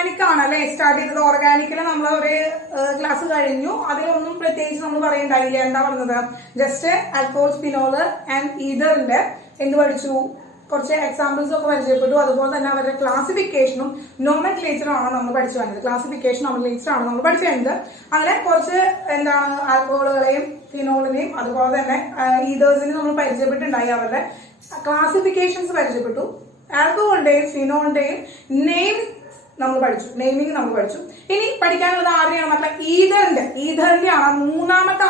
Organic ആണ് അല്ലെ start ചെയ്തത്. ഓർഗാനിക്കിൽ നമ്മൾ ഒരു ക്ലാസ് കഴിഞ്ഞു. അതിലൊന്നും പ്രത്യേകിച്ച് നമ്മൾ പറയണ്ടായില്ല. എന്താ പറഞ്ഞത്? ജസ്റ്റ് ആൽക്കഹോൾ, ഫിനോള് ആൻഡ് ഈതറിന്റെ എന്ത് പഠിച്ചു, കുറച്ച് എക്സാമ്പിൾസ് ഒക്കെ പരിചയപ്പെട്ടു. അതുപോലെ തന്നെ അവരുടെ ക്ലാസിഫിക്കേഷനും നോമൻക്ലേച്ചറും ആണ് നമ്മൾ പഠിച്ചു വരുന്നത്. ക്ലാസിഫിക്കേഷൻ നോമൻക്ലേച്ചർ ആണ് നമ്മൾ പഠിച്ചു വരുന്നത്. അങ്ങനെ കുറച്ച് എന്താണ് ആൽക്കഹോളുകളെയും ഫിനോളിനെയും അതുപോലെ തന്നെ ഈതേഴ്സിനെയും നമ്മൾ പരിചയപ്പെട്ടുണ്ടായി. അവരുടെ ക്ലാസിഫിക്കേഷൻസ് പരിചയപ്പെട്ടു. ആൽക്കഹോളിന്റെയും ഫിനോളിന്റെയും നെയിമിംഗ് നമ്മൾ പഠിച്ചു. ഇനി പഠിക്കാനുള്ളത് ആരുടെയാണ് മക്കളെ? ഈതറിന്റെ ആണ്. മൂന്നാമത്തെ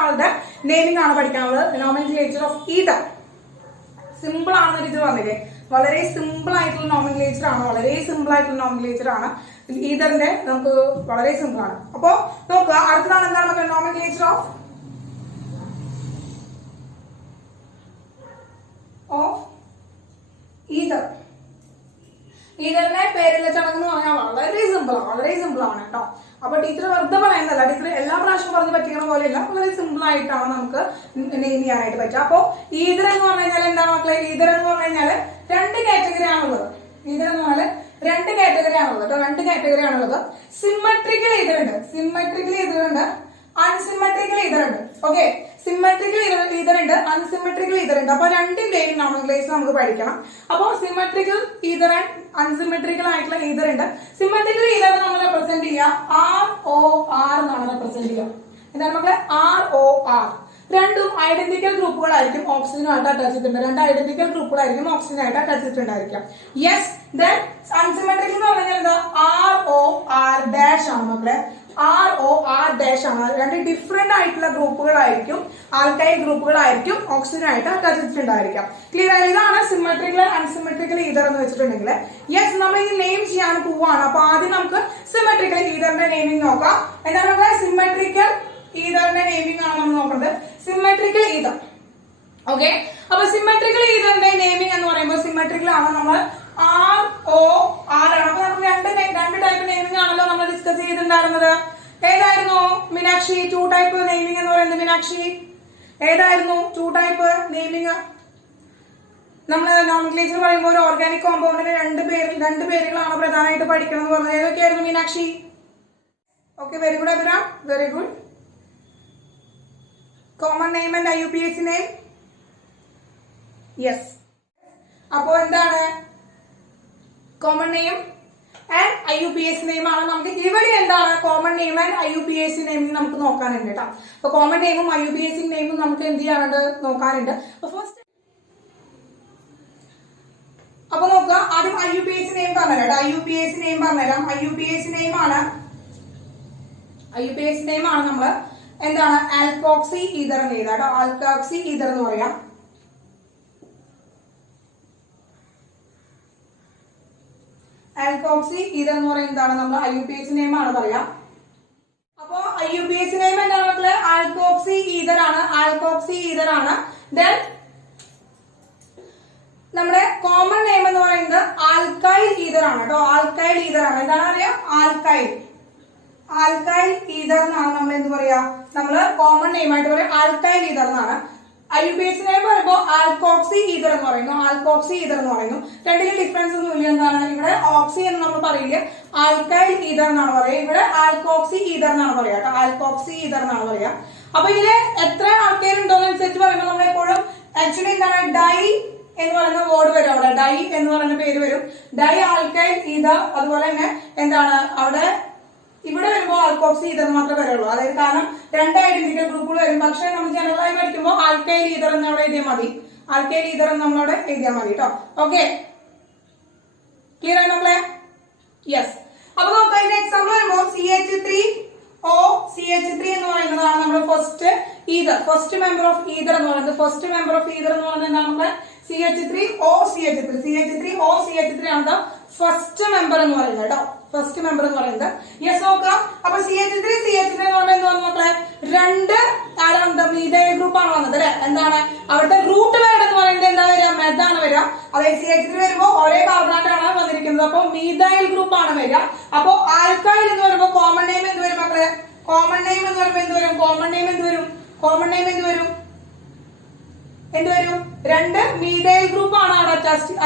ആളുടെ നെയിമിംഗ് ആണ് പഠിക്കാനുള്ളത്. Nomenclature of ether. സിമ്പിൾ ആണെന്ന് ഇത് പറഞ്ഞില്ലേ, വളരെ സിമ്പിൾ ആയിട്ടുള്ള നോമൻക്ലേച്ചർ ആണ് ഈതറിന്റെ. നമുക്ക് വളരെ സിമ്പിൾ ആണ്. അപ്പോ നോക്കുക, അടുത്തതാണ് എന്താണ് മക്കളെ? Nomenclature of ether. ഈതറിന്റെ പേരിലെ ചടങ്ങ് എന്ന് പറഞ്ഞാൽ വളരെ സിമ്പിൾ ആണ് കേട്ടോ. അപ്പൊ ടീച്ചർ വെറുതെ പറയുന്നതല്ല, ടീച്ചർ എല്ലാ പ്രാവശ്യം പറഞ്ഞ് പറ്റിക്കുന്ന പോലെയല്ല, വളരെ സിമ്പിൾ ആയിട്ടാണ് നമുക്ക് നെയിം ചെയ്യാനായിട്ട് പറ്റുക. അപ്പൊ ഈതർ എന്ന് പറഞ്ഞു കഴിഞ്ഞാൽ എന്താണ് മക്കളെ? ഈതർ എന്ന് പറഞ്ഞു കഴിഞ്ഞാല് രണ്ട് കാറ്റഗറി ആണുള്ളത്. ഈതർ എന്ന് പറഞ്ഞാൽ രണ്ട് കാറ്റഗറി ആണുള്ളത്. സിമ്മട്രിക്കൽ ഈതർ ഉണ്ട്, അൺസിമ്മട്രിക്കൽ ഈതർ ഉണ്ട്. ഓക്കെ, സിമ്മട്രിക്കൽ ഈതർ ഉണ്ട്, അൺസിമ്മട്രിക്കൽ ഈതർ ഉണ്ട്. അപ്പൊ രണ്ടിന്റെയും നോമൻക്ലേച്ചർ നമുക്ക് പഠിക്കണം. അപ്പൊ സിമ്മട്രിക്കൽ ഈതർ ആൻഡ് അൺസിമ്മട്രിക്കൽ ആയിട്ടുള്ള ഈതർ ഉണ്ട്. സിമ്മട്രിക്കൽ ഈതർ നമ്മൾ റെപ്രസെന്റ് ചെയ്യുക ROR എന്നാണ് റെപ്രസെന്റ് ചെയ്യുക. എന്താണ് മക്കളെ? ROR. രണ്ടും ഐഡന്റിക്കൽ ഗ്രൂപ്പുകളായിരിക്കും, ഓക്സിജനുമായിട്ട് അറ്റാച്ച് ചെയ്തിട്ടുണ്ട്. രണ്ട് ഐഡന്റിക്കൽ ഗ്രൂപ്പുകളായിരിക്കും ഓക്സിജനായിട്ട് അറ്റാച്ച് ചെയ്തിട്ടുണ്ടായിരിക്കാം. യെസ്. ദെൻ അൺസിമ്മട്രിക്കൽ എന്ന് പറഞ്ഞാൽ എന്താ? ROR ഡാഷ് ആണ് മക്കളെ. ROR ഡാഷ് ആണ്. രണ്ട് ഡിഫറെന്റ് ആയിട്ടുള്ള ഗ്രൂപ്പുകളായിരിക്കും, ആൽക്കൈൽ ഗ്രൂപ്പുകളായിരിക്കും ഓക്സിജനായിട്ട് അറ്റാച്ച് ചെയ്തിട്ടുണ്ടായിരിക്കാം. ക്ലിയർ ആയി? ഇതാണ് സിമ്മട്രിക്കൽ അൺസിമ്മട്രിക്കൽ ഈതർ എന്ന് വെച്ചിട്ടുണ്ടെങ്കിൽ. യെസ്, നമ്മൾ ഈ നെയിം ചെയ്യാൻ പോവാണ്. അപ്പൊ ആദ്യം നമുക്ക് സിമ്മട്രിക്കൽ ഈതറിന്റെ നെയിമിംഗ് നോക്കാം. എന്താണ് മക്കളെ? സിമ്മട്രിക്കൽ ഈതറിന്റെ നെയിമിംഗ് ആണ് നമ്മൾ നോക്കുന്നത്. Symmetrical ether. ഓക്കെ, അപ്പൊ സിമ്മട്രിക്കൽ ഈതറിന്റെ നെയിമിംഗ് എന്ന് പറയുമ്പോൾ സിമ്മട്രിക്കൽ ആണ്. നമ്മൾ ROR ആണ്. അപ്പൊ നമുക്ക് രണ്ട് ടൈപ്പ് നെയിമിംഗ് ആണല്ലോ നമ്മൾ ഡിസ്കസ് ചെയ്തിട്ടുണ്ടായിരുന്നത്. ഏതായിരുന്നു മീനാക്ഷി? 2 ടൈപ്പ് നെയിമിംഗ് എന്ന് പറയുന്നത് മീനാക്ഷി ഏതായിരുന്നു? 2 ടൈപ്പ് നെയിമിംഗ്. നമ്മൾ നോമൻക്ലേച്ചർ പറയുമ്പോൾ ഒരു ഓർഗാനിക് കോമ്പൗണ്ടിന് രണ്ട് പേരുകളാണ് പ്രധാനമായിട്ട് പഠിക്കണം എന്ന് പറഞ്ഞത്. ഏതൊക്കെയായിരുന്നു Meenakshi? Okay, very good Abhiram, very good. Common name and IUPAC name. Yes. അപ്പോ എന്താണ് common name and IUPAC name ആണ് നമുക്ക് ഇവിടെ. എന്താണ് common name and IUPAC name നമുക്ക് നോക്കാനുണ്ട് കേട്ടോ. അപ്പൊ കോമൺ നെയിമും IUPAC നെയിമും നമുക്ക് എന്ത് ചെയ്യാനുണ്ട്? നോക്കാനുണ്ട്. ഫസ്റ്റ് അപ്പൊ നോക്കുക, ആദ്യം IUPAC നെയിം പറഞ്ഞുതരാം. IUPAC നെയിം പറഞ്ഞുതരാം. IUPAC നെയിം ആണ് നമ്മള് എന്താണ്? ആൽക്കോക്സി ഈതർ എന്ന് എഴുതാം കേട്ടോ. ആൽക്കോക്സി ഈതർ എന്ന് പറയാം. ആൽക്കോക്സി ഈതർ എന്ന് പറയുന്നതാണ് നമ്മൾ IUPAC നെയിം ആണ് പറയാം. അപ്പോ IUPAC നെയിം എന്താണ് മക്കളെ? ആൽക്കോക്സി ഈതർ ആണ്. ദെൻ നമ്മുടെ കോമൺ നെയിം എന്ന് പറയുന്നത് ആൽക്കൈൽ ഈതർ ആണ് കേട്ടോ. ആൽക്കൈൽ ഈതർ ആണ്. എന്താണ് പറയാ? ആൽക്കൈൽ ഈതർ എന്നാണ് നമ്മൾ എന്ത് പറയാ? നമ്മള് കോമൺ നെയിം ആയിട്ട് പറയാം ആൽക്കൈൽ ഈതർ എന്നാണ്. IUPAC നെയിം പറയുമ്പോൾ ആൽക്കോക്സി ഈതർ എന്ന് പറയുന്നു. രണ്ടിലും ഡിഫറൻസ് ഒന്നും ഇല്ല. എന്താണ്? ഇവിടെ ഓക്സി എന്ന് നമ്മൾ പറയില്ല, ആൽക്കൈൽ ഈതർ എന്നാണ് പറയുക. ഇവിടെ ആൽക്കോക്സി ഈതർ എന്നാണ് പറയാ കേട്ടോ. അപ്പൊ ഇതില് എത്ര ആൾക്കാരുണ്ടോന്നനുസരിച്ച് പറയുമ്പോൾ നമ്മൾ എപ്പോഴും ആക്ച്വലി എന്താണ് ഡൈ എന്ന് പറയുന്ന വേർഡ് വരും. അവിടെ ഡൈ എന്ന് പറയുന്ന പേര് വരും. Di alkyl ether. അതുപോലെ തന്നെ എന്താണ് അവിടെ ഇവിടെ വരുമ്പോൾ ആൽക്കോക്സി ഈതർ മാത്രമേ വരുള്ളൂ. അതായത് കാരണം രണ്ട് ഐഡന്റിക്കൽ ഗ്രൂപ്പുകൾ വരും. പക്ഷെ നമ്മൾ ജനറലായി പഠിക്കുമ്പോൾ ആൽക്കൈൽ ഈതർ എന്നവിടെ എഴുതിയാൽ മതി. കേട്ടോ. ഓക്കെ, ക്ലിയർ ആണ് നമ്മളെ? യെസ്. അപ്പൊ നമുക്ക് അതിന്റെ എക്സാമ്പിൾ വരുമ്പോൾ CH3 എന്ന് പറയുന്നതാണ് നമ്മുടെ ഫസ്റ്റ് മെമ്പർ ഓഫ് ഈതർ എന്ന് പറയുന്നത്. എന്താണ് നമ്മുടെ CH3O ആണ് ഫസ്റ്റ് മെമ്പർ എന്ന് പറയുന്നത് കേട്ടോ. യെസ്, നോക്കാം. അപ്പൊ CH3 എന്ന് പറയുന്നത് മക്കളെ രണ്ട് മീഥൈൽ ഗ്രൂപ്പ് ആണ് വന്നത് അല്ലെ. എന്താണ് അവിടുത്തെ റൂട്ട് വേർഡ് എന്ന് പറയുന്നത്? എന്താ വരിക? മെതാണ് വരിക. അതായത് CH3 വരുമ്പോൾ ഒരേ കാർബണാറ്റാണ് വന്നിരിക്കുന്നത്. അപ്പൊ മീഥൈൽ ഗ്രൂപ്പ് ആണ് വരിക. അപ്പൊ ആൽക്കൈൽ എന്ന് പറയുമ്പോൾ കോമൺ നെയിം എന്ത് വരും മക്കളെ? കോമൺ നെയിം എന്ത് വരും? രണ്ട് മീഥൈൽ ഗ്രൂപ്പ് ആണ് അവിടെ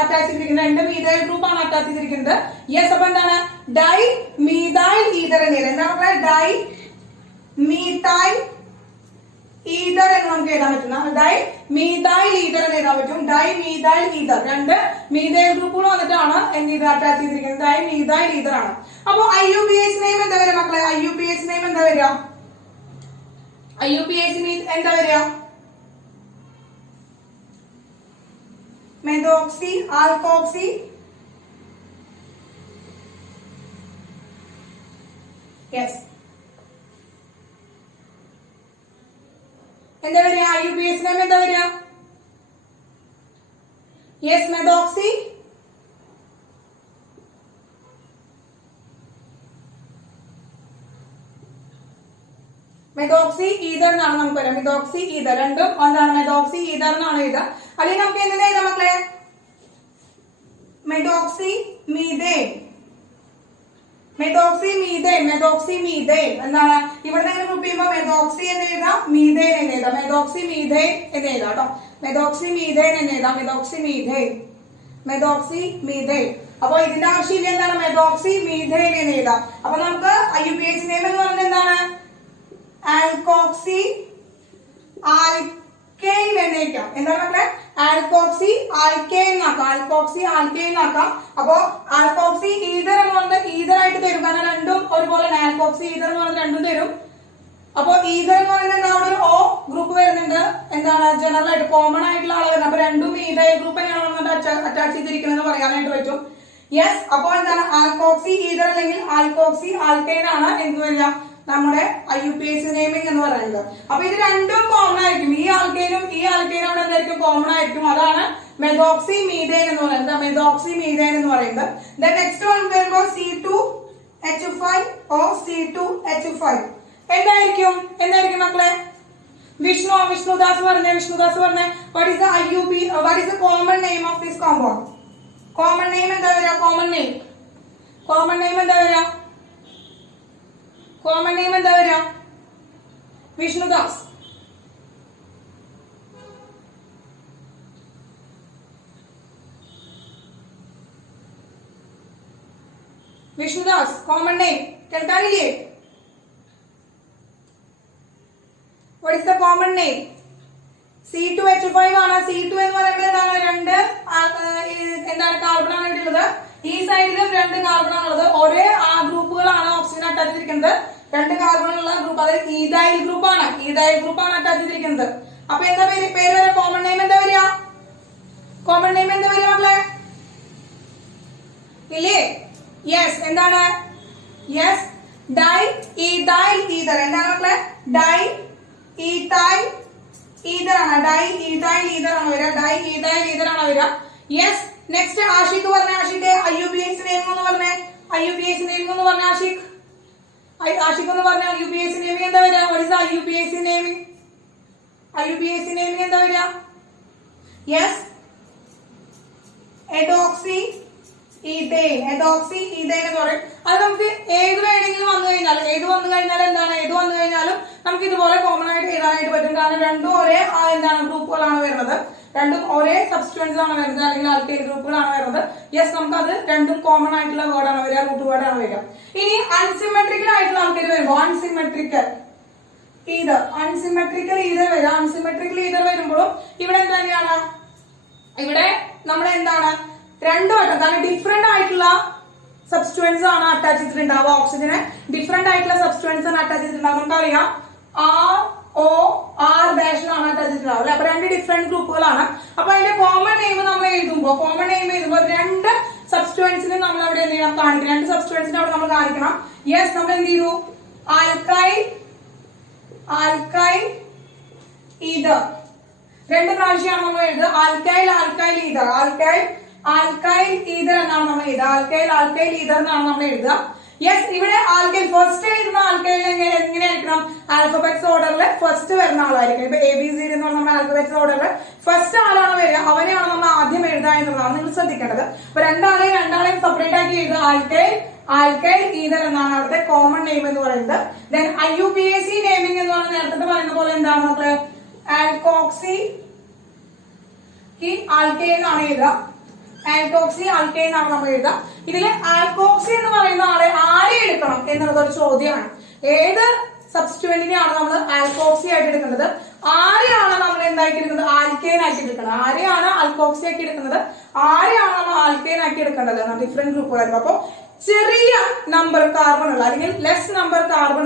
അറ്റാച്ച് ചെയ്തിരിക്കുന്നത്? രണ്ട് മീഥൈൽ ഗ്രൂപ്പ് ആണ് അറ്റാച്ച് ചെയ്തിരിക്കുന്നത്. യെസ്, അപ്പൊ എന്താണ്? ഡൈ മീഥൈൽ ഈതർ എന്ന് എഴുതാം. എന്താണ് പറയുക? ഡൈ മീഥൈൽ ഈതർ എന്ന് നമുക്ക് എഴുതാൻ പറ്റുന്ന ഡൈ മീഥൈൽ ഈതർ എന്ന് എഴുതാൻ പറ്റും. ഡൈ മീഥൈൽ ഈതർ, രണ്ട് മീഥൈൽ ഗ്രൂപ്പുകൾ വന്നിട്ടാണ് എന്ത് ചെയ്ത് അറ്റാച്ച് ചെയ്തിരിക്കുന്നത്? ഡൈ മീഥൈൽ ഈതർ ആണ്. അപ്പൊ IUPAC നെയിം എന്താ വരിക മക്കളെ? IUPAC നെയിം എന്താ വരിക? IUPAC എന്താ വരിക? മെഥോക്സി ആൽക്കോക്സി യെസ്, എന്താ വരിക? IUPAC നെയിം എന്താ വരിക? യെസ്, മെഥോക്സി മെഥോക്സി ഈതർ എന്നാണ് നമുക്ക് പറയാം. മെഥോക്സി ഈതർ രണ്ടും എന്താണ്? മെഥോക്സി ഈതർ എന്നാണ് എഴുതുക. അല്ലെങ്കിൽ നമുക്ക് എന്ത് എഴുതാം മക്കളെ? മെഥോക്സി മീഥേൻ, മെഥോക്സി മീഥേൻ, മെഥോക്സി മീഥേൻ എന്താണ്? ഇവിടെ നിന്ന് ഗ്രൂപ്പ് ചെയ്യുമ്പോൾ മെഥോക്സി എന്ന് എഴുതാം, മീഥേൻ എന്ന് എഴുതാം. മെഥോക്സി മീഥേൻ എന്ന് എഴുതാം കേട്ടോ. മെഥോക്സി മീഥേൻ എന്ന് എഴുതാം. മെഥോക്സി മീഥേൻ, മെഥോക്സി മീഥേൻ. അപ്പൊ ഇതിന്റെ ആവശ്യമില്ല. എന്താണ്? മെഥോക്സി മീഥേൻ എന്ന് എഴുതാം. അപ്പൊ നമുക്ക് IUPAC നെയിം എന്ന് പറഞ്ഞത് എന്താണ്? ആൽക്കോക്സി ആൽക്കെയിൻ എന്നേക്കാം. എന്താണ് മക്കളെ? ആൽക്കോക്സി ആൽക്കെയിൻ ആക്കാം. ആൽക്കോക്സി ആൽക്കെയിൻ ആക്കാം. അപ്പൊ ആൽക്കോക്സി ഈതർ എന്ന് പറഞ്ഞത് ഈതർ ആയിട്ട് തരും. കാരണം രണ്ടും ഒരുപോലെ ആൽക്കോക്സി ഈതർ എന്ന് പറഞ്ഞത് രണ്ടും തരും. അപ്പൊ ഈതർ എന്ന് പറയുന്നത് അവിടെ ഒരു O ഗ്രൂപ്പ് വരുന്നുണ്ട്. എന്താണ്? ജനറൽ ആയിട്ട് കോമൺ ആയിട്ടുള്ള ആള് വരുന്നത്. അപ്പൊ രണ്ടും ഈതൈൽ ഗ്രൂപ്പ് തന്നെയാണ് അറ്റാച്ച് ചെയ്തിരിക്കുന്നത് പറയാനായിട്ട് പറ്റും. യെസ്, അപ്പോൾ എന്താണ്? ആൽക്കോക്സി ഈതർ അല്ലെങ്കിൽ ആൽക്കോക്സി ആൽക്കെയിൻ ആണ് എന്ത് വരിക? നമ്മുടെ IUPAC നെയിമിംഗ് എന്ന് പറയുന്നത്. അപ്പൊ ഇത് രണ്ടും കോമൺ ആയിരിക്കും. ഈ ആൽക്കൈനും ഈ ആൽക്കൈനും അവിടെ എന്തായിരിക്കും? കോമൺ ആയിരിക്കും. അതാണ് മെഥോക്സി മീഥേൻ എന്ന് പറയുന്നത്. മെഥോക്സി മീഥേൻ എന്ന് പറയുന്നത്. നെക്സ്റ്റ് വൺ വരുമ്പോൾ C2H5 or C2H5 എന്തായിരിക്കും? എന്തായിരിക്കും മക്കളെ? വിഷ്ണുദാസ് പറഞ്ഞേ. What is the IUP? What is the common name of this compound? Common name എന്താ വരിക? കോമൺ നെയിം എന്താ വരിക? കോമൺ നെയിം എന്താ വരിക? വിഷ്ണുദാസ്. കോമൺ നെയിം കേൾക്കാനില്ലേ? What is the common name? C2H5 ആണ്. C2 എന്ന് പറയുന്നത് എന്താണ്? രണ്ട് എന്താണ്? കാർബൺ ആണ് ഉള്ളത്. ഈ സൈഡിലും രണ്ട് കാർബൺ ആണുള്ളത്. ഒരേ ആ ഗ്രൂപ്പുകളാണ് ഓക്സിജൻ അറ്റാച്ച് ചെയ്തിരിക്കുന്നത്. രണ്ട് കാർബൺ ഉള്ള ഗ്രൂപ്പ്, അതായത് ഈഥൈൽ ഗ്രൂപ്പ് ആണ് അറ്റാച്ച് ചെയ്തിരിക്കുന്നത്. അപ്പൊ എന്താ പേര് വരിക? കോമൺ നെയിം എന്താ വരിക? മക്കളെ? ഇല്ലേ? യെസ്, എന്താണ്? Yes, di ethyl ether. എന്താണ് മക്കളെ? ഡൈ ഈഥൈൽ ഈതർ ആണ്. ഡൈ ഈഥൈൽ ഈതർ ആണ് വരിക. യെസ്, നെക്സ്റ്റ് ആഷിഖ് പറഞ്ഞ. ആഷിഖ് IUPAC നെയിം എന്ന് പറഞ്ഞേ. ആഷിഖ് എന്ന് പറഞ്ഞ IUPAC നെയിമിംഗ് എന്താ വരിക? What is IUPAC naming? എന്താ വരിക? യെസ്, എഡോക്സി ഈഥേൻ എന്ന് പറയും. അത് നമുക്ക് ഏത് വേണമെങ്കിലും വന്നു കഴിഞ്ഞാലും നമുക്ക് ഇതുപോലെ കോമൺ ആയിട്ട് എഴുതാനായിട്ട് പറ്റും. കാരണം രണ്ടും ഒരേ എന്താണ്? ഗ്രൂപ്പുകളാണ് വരുന്നത്. രണ്ടും ഒരേ സബ്സ്റ്റിറ്റ്യൂവൻസ് ആണ് വരുന്നത്, അല്ലെങ്കിൽ ആൽക്കൈൽ ഗ്രൂപ്പുകളാണ് വരുന്നത്. യെസ്, നമുക്ക് അത് രണ്ടും കോമൺ ആയിട്ടുള്ള വേർഡാണ് വരിക, റൂട്ട് വേർഡാണ് വരിക. ഇനി അൺസിമെട്രിക്കൽ ആയിട്ടുള്ള ആൾക്കാർ വരുമ്പോൾ അൺസിമെട്രിക്കൽ ഈതർ വരിക. അൺസിമെട്രിക്കൽ ഈതർ വരുമ്പോഴും ഇവിടെ എന്ത് തന്നെയാണ്? ഇവിടെ നമ്മൾ എന്താണ്? രണ്ടു വട്ടം, കാരണം ഡിഫറെന്റ് ആയിട്ടുള്ള സബ്സ്റ്റിറ്റ്യൂവൻസ് ആണ് അറ്റാച്ച് ചെയ്തിട്ടുണ്ടാവുക. ഓക്സിജന് ഡിഫറെന്റ് ആയിട്ടുള്ള സബ്സ്റ്റിറ്റ്യൂവൻസ് ആണ് അറ്റാച്ച് ചെയ്തിട്ടുണ്ടാവുക. നമുക്കറിയാം R ഡാഷിലാണ് അറ്റാച്ച് ചെയ്തിട്ടുണ്ടാവുക. അപ്പൊ രണ്ട് ഡിഫറെന്റ് ഗ്രൂപ്പുകളാണ്. അപ്പൊ അതിന്റെ കോമൺ നെയിം നമ്മൾ എഴുതുമ്പോൾ രണ്ട് സബ്സ്റ്റിറ്റ്യൂവൻസിന് നമ്മൾ അവിടെ എന്ത് ചെയ്യണം? കാണിക്കണം. രണ്ട് സബ്സ്റ്റിറ്റ്യൂവൻസിന് അവിടെ നമ്മൾ കാണിക്കണം. യെസ്, നമ്മൾ എന്ത് ചെയ്തു? ആൽക്കൈൽ ഈതർ രണ്ട് പ്രാവശ്യമാണ് നമ്മൾ എഴുതുക. ആൽക്കൈൽ ഈതർ എന്നാണ് നമ്മൾ എഴുതുക. ആൽക്കൈൽ ഈതർ എന്നാണ് നമ്മൾ എഴുതുക. യെസ്, ഇവിടെ ആൽക്കൈൽ ഫസ്റ്റ് എഴുതുന്ന ആൽക്കൈൽ എങ്ങനെയായിരിക്കണം? ആൽഫബറ്റ്സ് ഓർഡറിൽ ഫസ്റ്റ് വരുന്ന ആളായിരിക്കും. ഇപ്പൊ ABCD എന്ന് പറഞ്ഞാൽ നമ്മൾ ആൽഫബറ്റ്സ് ഓർഡറിൽ ഫസ്റ്റ് ആളാണ് വരിക. അവനെയാണ് നമ്മൾ ആദ്യം എഴുതുക എന്നുള്ളതാണ് നിങ്ങൾ ശ്രദ്ധിക്കേണ്ടത്. അപ്പൊ രണ്ടാളെയും സെപ്പറേറ്റ് ആക്കി എഴുതുക. ആൽക്കൈൽ ഈതർ എന്നാണ് അവിടുത്തെ കോമൺ നെയിം എന്ന് പറയുന്നത്. ദെൻ IUPAC നെയിമിംഗ് എന്ന് പറഞ്ഞാൽ നേരത്തെ പറയുന്ന പോലെ എന്താണ് മക്കള്? ആൽക്കോക്സി ആൽക്കൈൽ എന്നാണ് എഴുതുക. ആൽക്കോക്സി ആൽക്കൈൻ ആണ് നമ്മൾ എഴുതുക. ഇതില് ആൽക്കോക്സി എന്ന് പറയുന്ന ആളെ ആരെ എടുക്കണം എന്നുള്ളത് ഒരു ചോദ്യമാണ്. ഏത് സബ്സ്റ്റിറ്റ്യൂവന്റിനെയാണ് നമ്മൾ ആൽക്കോക്സി ആയിട്ട് എടുക്കുന്നത്, ആരെയാണ് നമ്മൾ എന്താക്കി എടുക്കുന്നത്, ആൽക്കൈൻ ആക്കി എടുക്കുന്നത്, ആരെയാണ് ആൽക്കോക്സി ആക്കി എടുക്കുന്നത്, ആരെയാണ് നമ്മൾ ആൽക്കൈൻ ആക്കി എടുക്കേണ്ടത്, ഡിഫറെന്റ് ഗ്രൂപ്പുകളായിരുന്നു. അപ്പൊ ചെറിയ നമ്പർ കാർബൺ ഉള്ള അല്ലെങ്കിൽ ലെസ് നമ്പർ കാർബൺ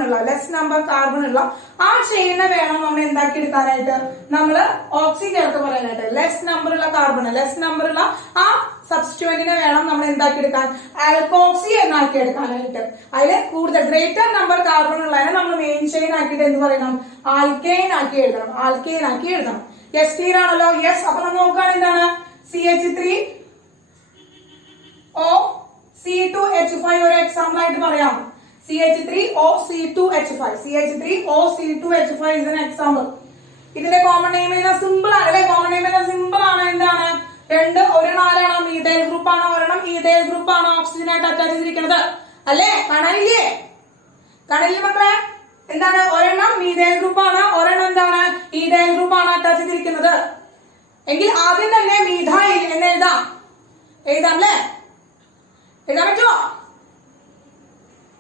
ഉള്ള ആ ചെയിനെ വേണം നമ്മൾ എന്താക്കി എടുക്കാനായിട്ട്, നമ്മൾ ഓക്സി ചേർത്ത് പറയാനായിട്ട്. ലെസ് നമ്പർ ഉള്ള ആ സബ്സ്റ്റിറ്റ്യൂവന്റിനെ വേണം നമ്മൾ എന്താക്കി എടുക്കാൻ, ആൽക്കോക്സി എന്നാക്കി എടുക്കാനായിട്ട്. അതില് കൂടുതൽ ഗ്രേറ്റർ നമ്പർ കാർബൺ ഉള്ളതിനെ നമ്മൾ മെയിൻ ചെയിൻ ആക്കിയിട്ട് എന്ത് പറയണം, ആൽക്കൈൻ ആക്കി എഴുതണം. യെസ്, ക്ലിയർ ആണല്ലോ? യെസ്. അപ്പൊ നമ്മൾ നോക്കുകയാണ് എന്താണ്, CH3O C2H5 ഒരു എക്സാമ്പിൾ ആയിട്ട് പറയാം. CH3O C2H5 is an example. ഇതിന്റെ കോമൺ നെയിം ഏതാ, സിമ്പിൾ ആണ് അല്ലെ, എന്താണ്, ഒരെണ്ണം ആരാണ്, മീഥൈൽ ഗ്രൂപ്പ് ആണ്, ഒരെണ്ണം ഈഥൈൽ ഗ്രൂപ്പ് ആണ് ഓക്സിജൻ ആയിട്ട് അറ്റാച്ച് ചെയ്തിരിക്കുന്നത് അല്ലെ, കാണാനില്ലേ മക്കളെ, എന്താണ്, ഒരെണ്ണം മീഥൈൽ ഗ്രൂപ്പ് ആണ്, ഒരെണ്ണം എന്താണ്, ഈഥൈൽ ഗ്രൂപ്പ് ആണ് അറ്റാച്ച് ചെയ്തിരിക്കുന്നത്. എങ്കിൽ ആദ്യം തന്നെ മീഥൈൽ എന്ന് എഴുതാം അല്ലേ, എഴുതാൻ പറ്റുമോ?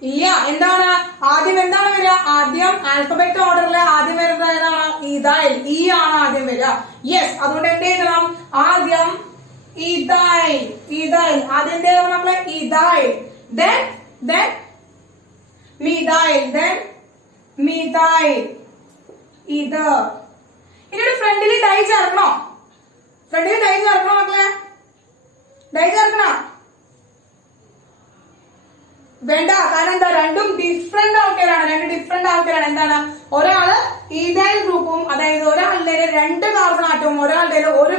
ഇല്ല. എന്താണ് ആദ്യം വരിക, ആദ്യം ആൽഫബറ്റ് ഓർഡറിൽ ആദ്യം വരുന്നത് ഏതാണ്, ഈഥൈൽ, ഇ ആണ് ആദ്യം വരിക. യെസ്, അതുകൊണ്ട് എന്ത് എഴുതണം, ആദ്യം ഈഥൈൽ ആദ്യം എന്ത് എഴുതണം മക്കളെ, ഈഥൈൽ, then methyl ether. ഇനി ഫ്രണ്ടിൽ ഡൈ ചേർക്കണോ മക്കളെ, ഡൈ ചേർക്കണോ? വേണ്ട. കാരണം എന്താ, രണ്ടും ഡിഫറെന്റ് ആൾക്കാരാണ്. എന്താണ്, ഒരാള് ഈഥൈൽ ഗ്രൂപ്പും, അതായത് ഒരാളുടെ 2 കാർബൺ ആറ്റവും ഒരാളുടെ ഒരു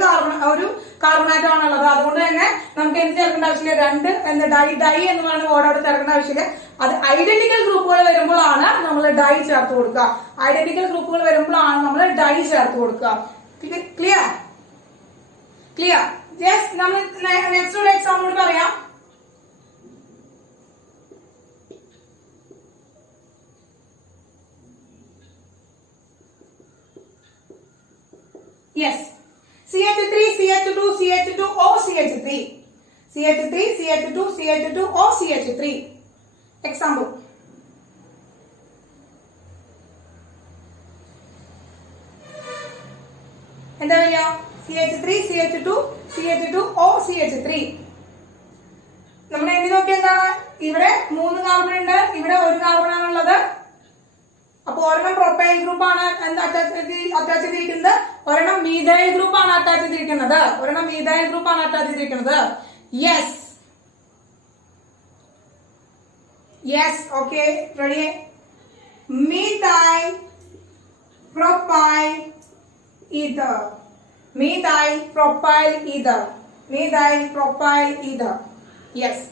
കാർബൺ ആറ്റം ആണുള്ളത്. അതുകൊണ്ട് തന്നെ നമുക്ക് എന്ത് ചേർക്കേണ്ട ആവശ്യമില്ല, 2 ഡൈ എന്ന് പറയുന്ന വേർഡ് അവിടെ ചേർക്കേണ്ട ആവശ്യമില്ല. അത് ഐഡന്റിക്കൽ ഗ്രൂപ്പുകൾ വരുമ്പോഴാണ് നമ്മൾ ഡൈ ചേർത്ത് കൊടുക്കുക. ക്ലിയർ? യെസ്. നമ്മൾ നെക്സ്റ്റ് ഒരു എക്സാമ്പിൾ പറയാം. Yes. CH3 CH2 CH2O CH3 CH3 CH2 CH2O CH3. Example. എന്താ വരിക, CH3 CH2 CH2O CH3. നമ്മുടെ എഴുതി നോക്കിയാൽ എന്താണ്, ഇവിടെ 3 കാർബൺ ഉണ്ട്, ഇവിടെ 1 കാർബൺ ആണുള്ളത്. അപ്പൊ ഒരെണ്ണം പ്രൊപ്പൈൽ ഗ്രൂപ്പ് ആണ് അറ്റാച്ച് ചെയ്തിരിക്കുന്നത്, ഒരെണ്ണം മീഥൈൽ ഗ്രൂപ്പ് ആണ് അറ്റാച്ച് ചെയ്തിരിക്കുന്നത്. Yes, okay, ready. methyl propyl ether. Yes.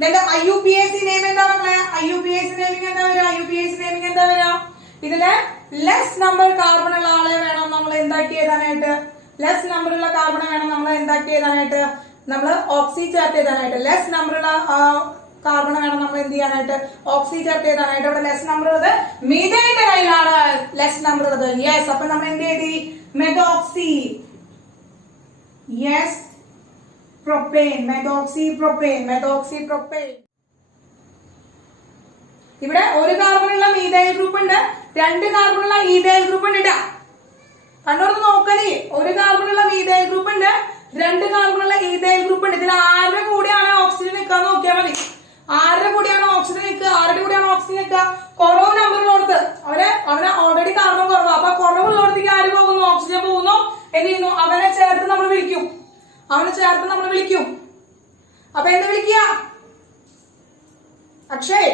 then the IUPAC name എന്താ മക്കളെ, IUPAC നെയിമിംഗ് എന്താ വരിക, ഇതിലെ ലെസ് നമ്പർ കാർബൺ ഉള്ള ആളെ വേണം നമ്മൾ എന്താക്കി എഴുതാനായിട്ട്, നമ്മൾ ഓക്സി ചേർത്ത് എഴുതാനായിട്ട്. ലെസ് നമ്പർ ഉള്ള കാർബൺ വേണം നമ്മൾ എന്ത് ചെയ്യാനായിട്ട്, ഓക്സി ചേർത്ത് എഴുതാനായിട്ട്. ഇവിടെ ലെസ് നമ്പർ ഉള്ളത് മീഥൈലിന്റെ കയ്യിലാണ് ലെസ് നമ്പർ ഉള്ളത്. യെസ്. അപ്പൊ നമ്മൾ എന്ത് എഴുതി, മെഥോക്സി. Yes, മെഥോക്സി propane. ഇവിടെ 1 കാർബണുള്ള മീഥൈൽ ഗ്രൂപ്പ് ഉണ്ട്, 2 കാർബണുള്ള ഈഥൈൽ ഗ്രൂപ്പ് ഉണ്ട്. കണ്ണോർത്ത് നോക്കണേ, 1 കാർബണുള്ള മീഥൈൽ ഗ്രൂപ്പ് ഉണ്ട്, 2 കാർബണുള്ള ഈഥൈൽ ഗ്രൂപ്പ് ഉണ്ട്. ഇതിൽ ആരുടെ കൂടെയാണ് ഓക്സിജൻ നിൽക്കാന്ന് നോക്കിയാൽ മതി. ആരുടെ കൂടെയാണ് ഓക്സിജൻ നിൽക്കുക, കുറവ് നമ്പറിലോടത്ത്. അവന് ഓൾറെഡി കാർബൺ കുറവ്. അപ്പൊ കുറവുള്ളടത്തേക്ക് ആര് പോകുന്നു, ഓക്സിജൻ പോകുന്നു. എന്ത് ചെയ്യുന്നു, അവനെ ചേർത്ത് നമ്മൾ വിളിക്കും. അപ്പൊ എന്ത് വിളിക്കുക, അക്ഷയ്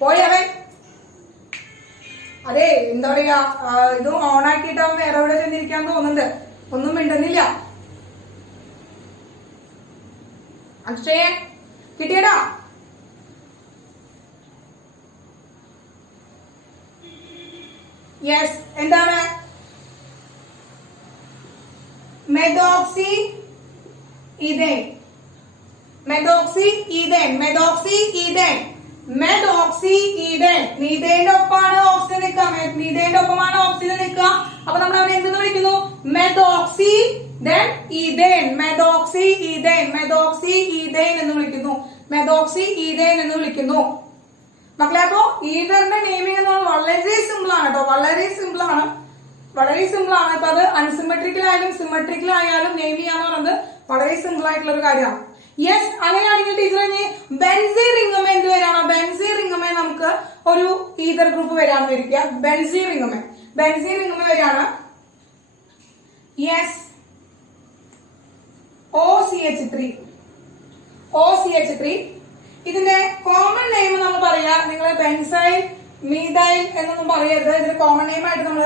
പോയി അവൻ. അതെ, എന്താ പറയാ, ഇത് ഓണാക്കിയിട്ട് അവൻ വേറെ എവിടെ ചെന്നിരിക്കാൻ തോന്നുന്നുണ്ട്. ഒന്നും മിണ്ടുന്നില്ല. അക്ഷയെ കിട്ടിയടാ? യെസ്. എന്താണ്, മെഥോക്സി ഈഥേൻ. മെഥോക്സി ഈഥേൻ മീഥേന്റെ ഒപ്പമാണ് ഓക്സിജൻ നിൽക്കുക, മീഥേന്റെ ഒപ്പമാണ് ഓക്സിജൻ നിൽക്കുക. അപ്പൊ നമ്മൾ അവനെ എന്തെന്ന് വിളിക്കുന്നു? മെഥോക്സി then ethane, മെഥോക്സി ഈഥേൻ, മെഥോക്സി ഈഥേൻ എന്ന് വിളിക്കുന്നു, മെഥോക്സി ഈഥേൻ എന്ന് വിളിക്കുന്നു മക്കളെ. അപ്പോ ഈഥറിന്റെ നെയിമിംഗ് എന്ന് പറഞ്ഞാൽ വളരെ സിമ്പിൾ ആണ് കേട്ടോ, വളരെ സിമ്പിൾ ആണ്, വളരെ സിമ്പിൾ ആണ്. ഇപ്പൊ അത് അൺസിമെട്രിക്കൽ ആയാലും സിമെട്രിക്കൽ ആയാലും നെയിം ചെയ്യാന്ന് പറയുന്നത് വളരെ സിമ്പിൾ ആയിട്ടുള്ള ഒരു കാര്യമാണ്. യെസ്, അങ്ങനെയാണെങ്കിൽ ടീച്ചർ ബെൻസീൻ റിംഗമേ എന്ത് വരാണോ? ബെൻസീൻ റിംഗമേ നമുക്ക് ഒരു ഈഥർ ഗ്രൂപ്പ് വരാന്ന് വരിക. ബെൻസീൻ റിംഗമേ, ബെൻസീൻ റിംഗമേ വരാണ്. Yes, OCH3, OCH3. ഇതിന്റെ കോമൺ നെയിം നമ്മൾ പറയാ, നിങ്ങൾ ബെൻസൈൽ മീഥൈൽ എന്നൊന്നും പറയരുത്. ഇതിന്റെ കോമൺ നെയിം ആയിട്ട് നമ്മൾ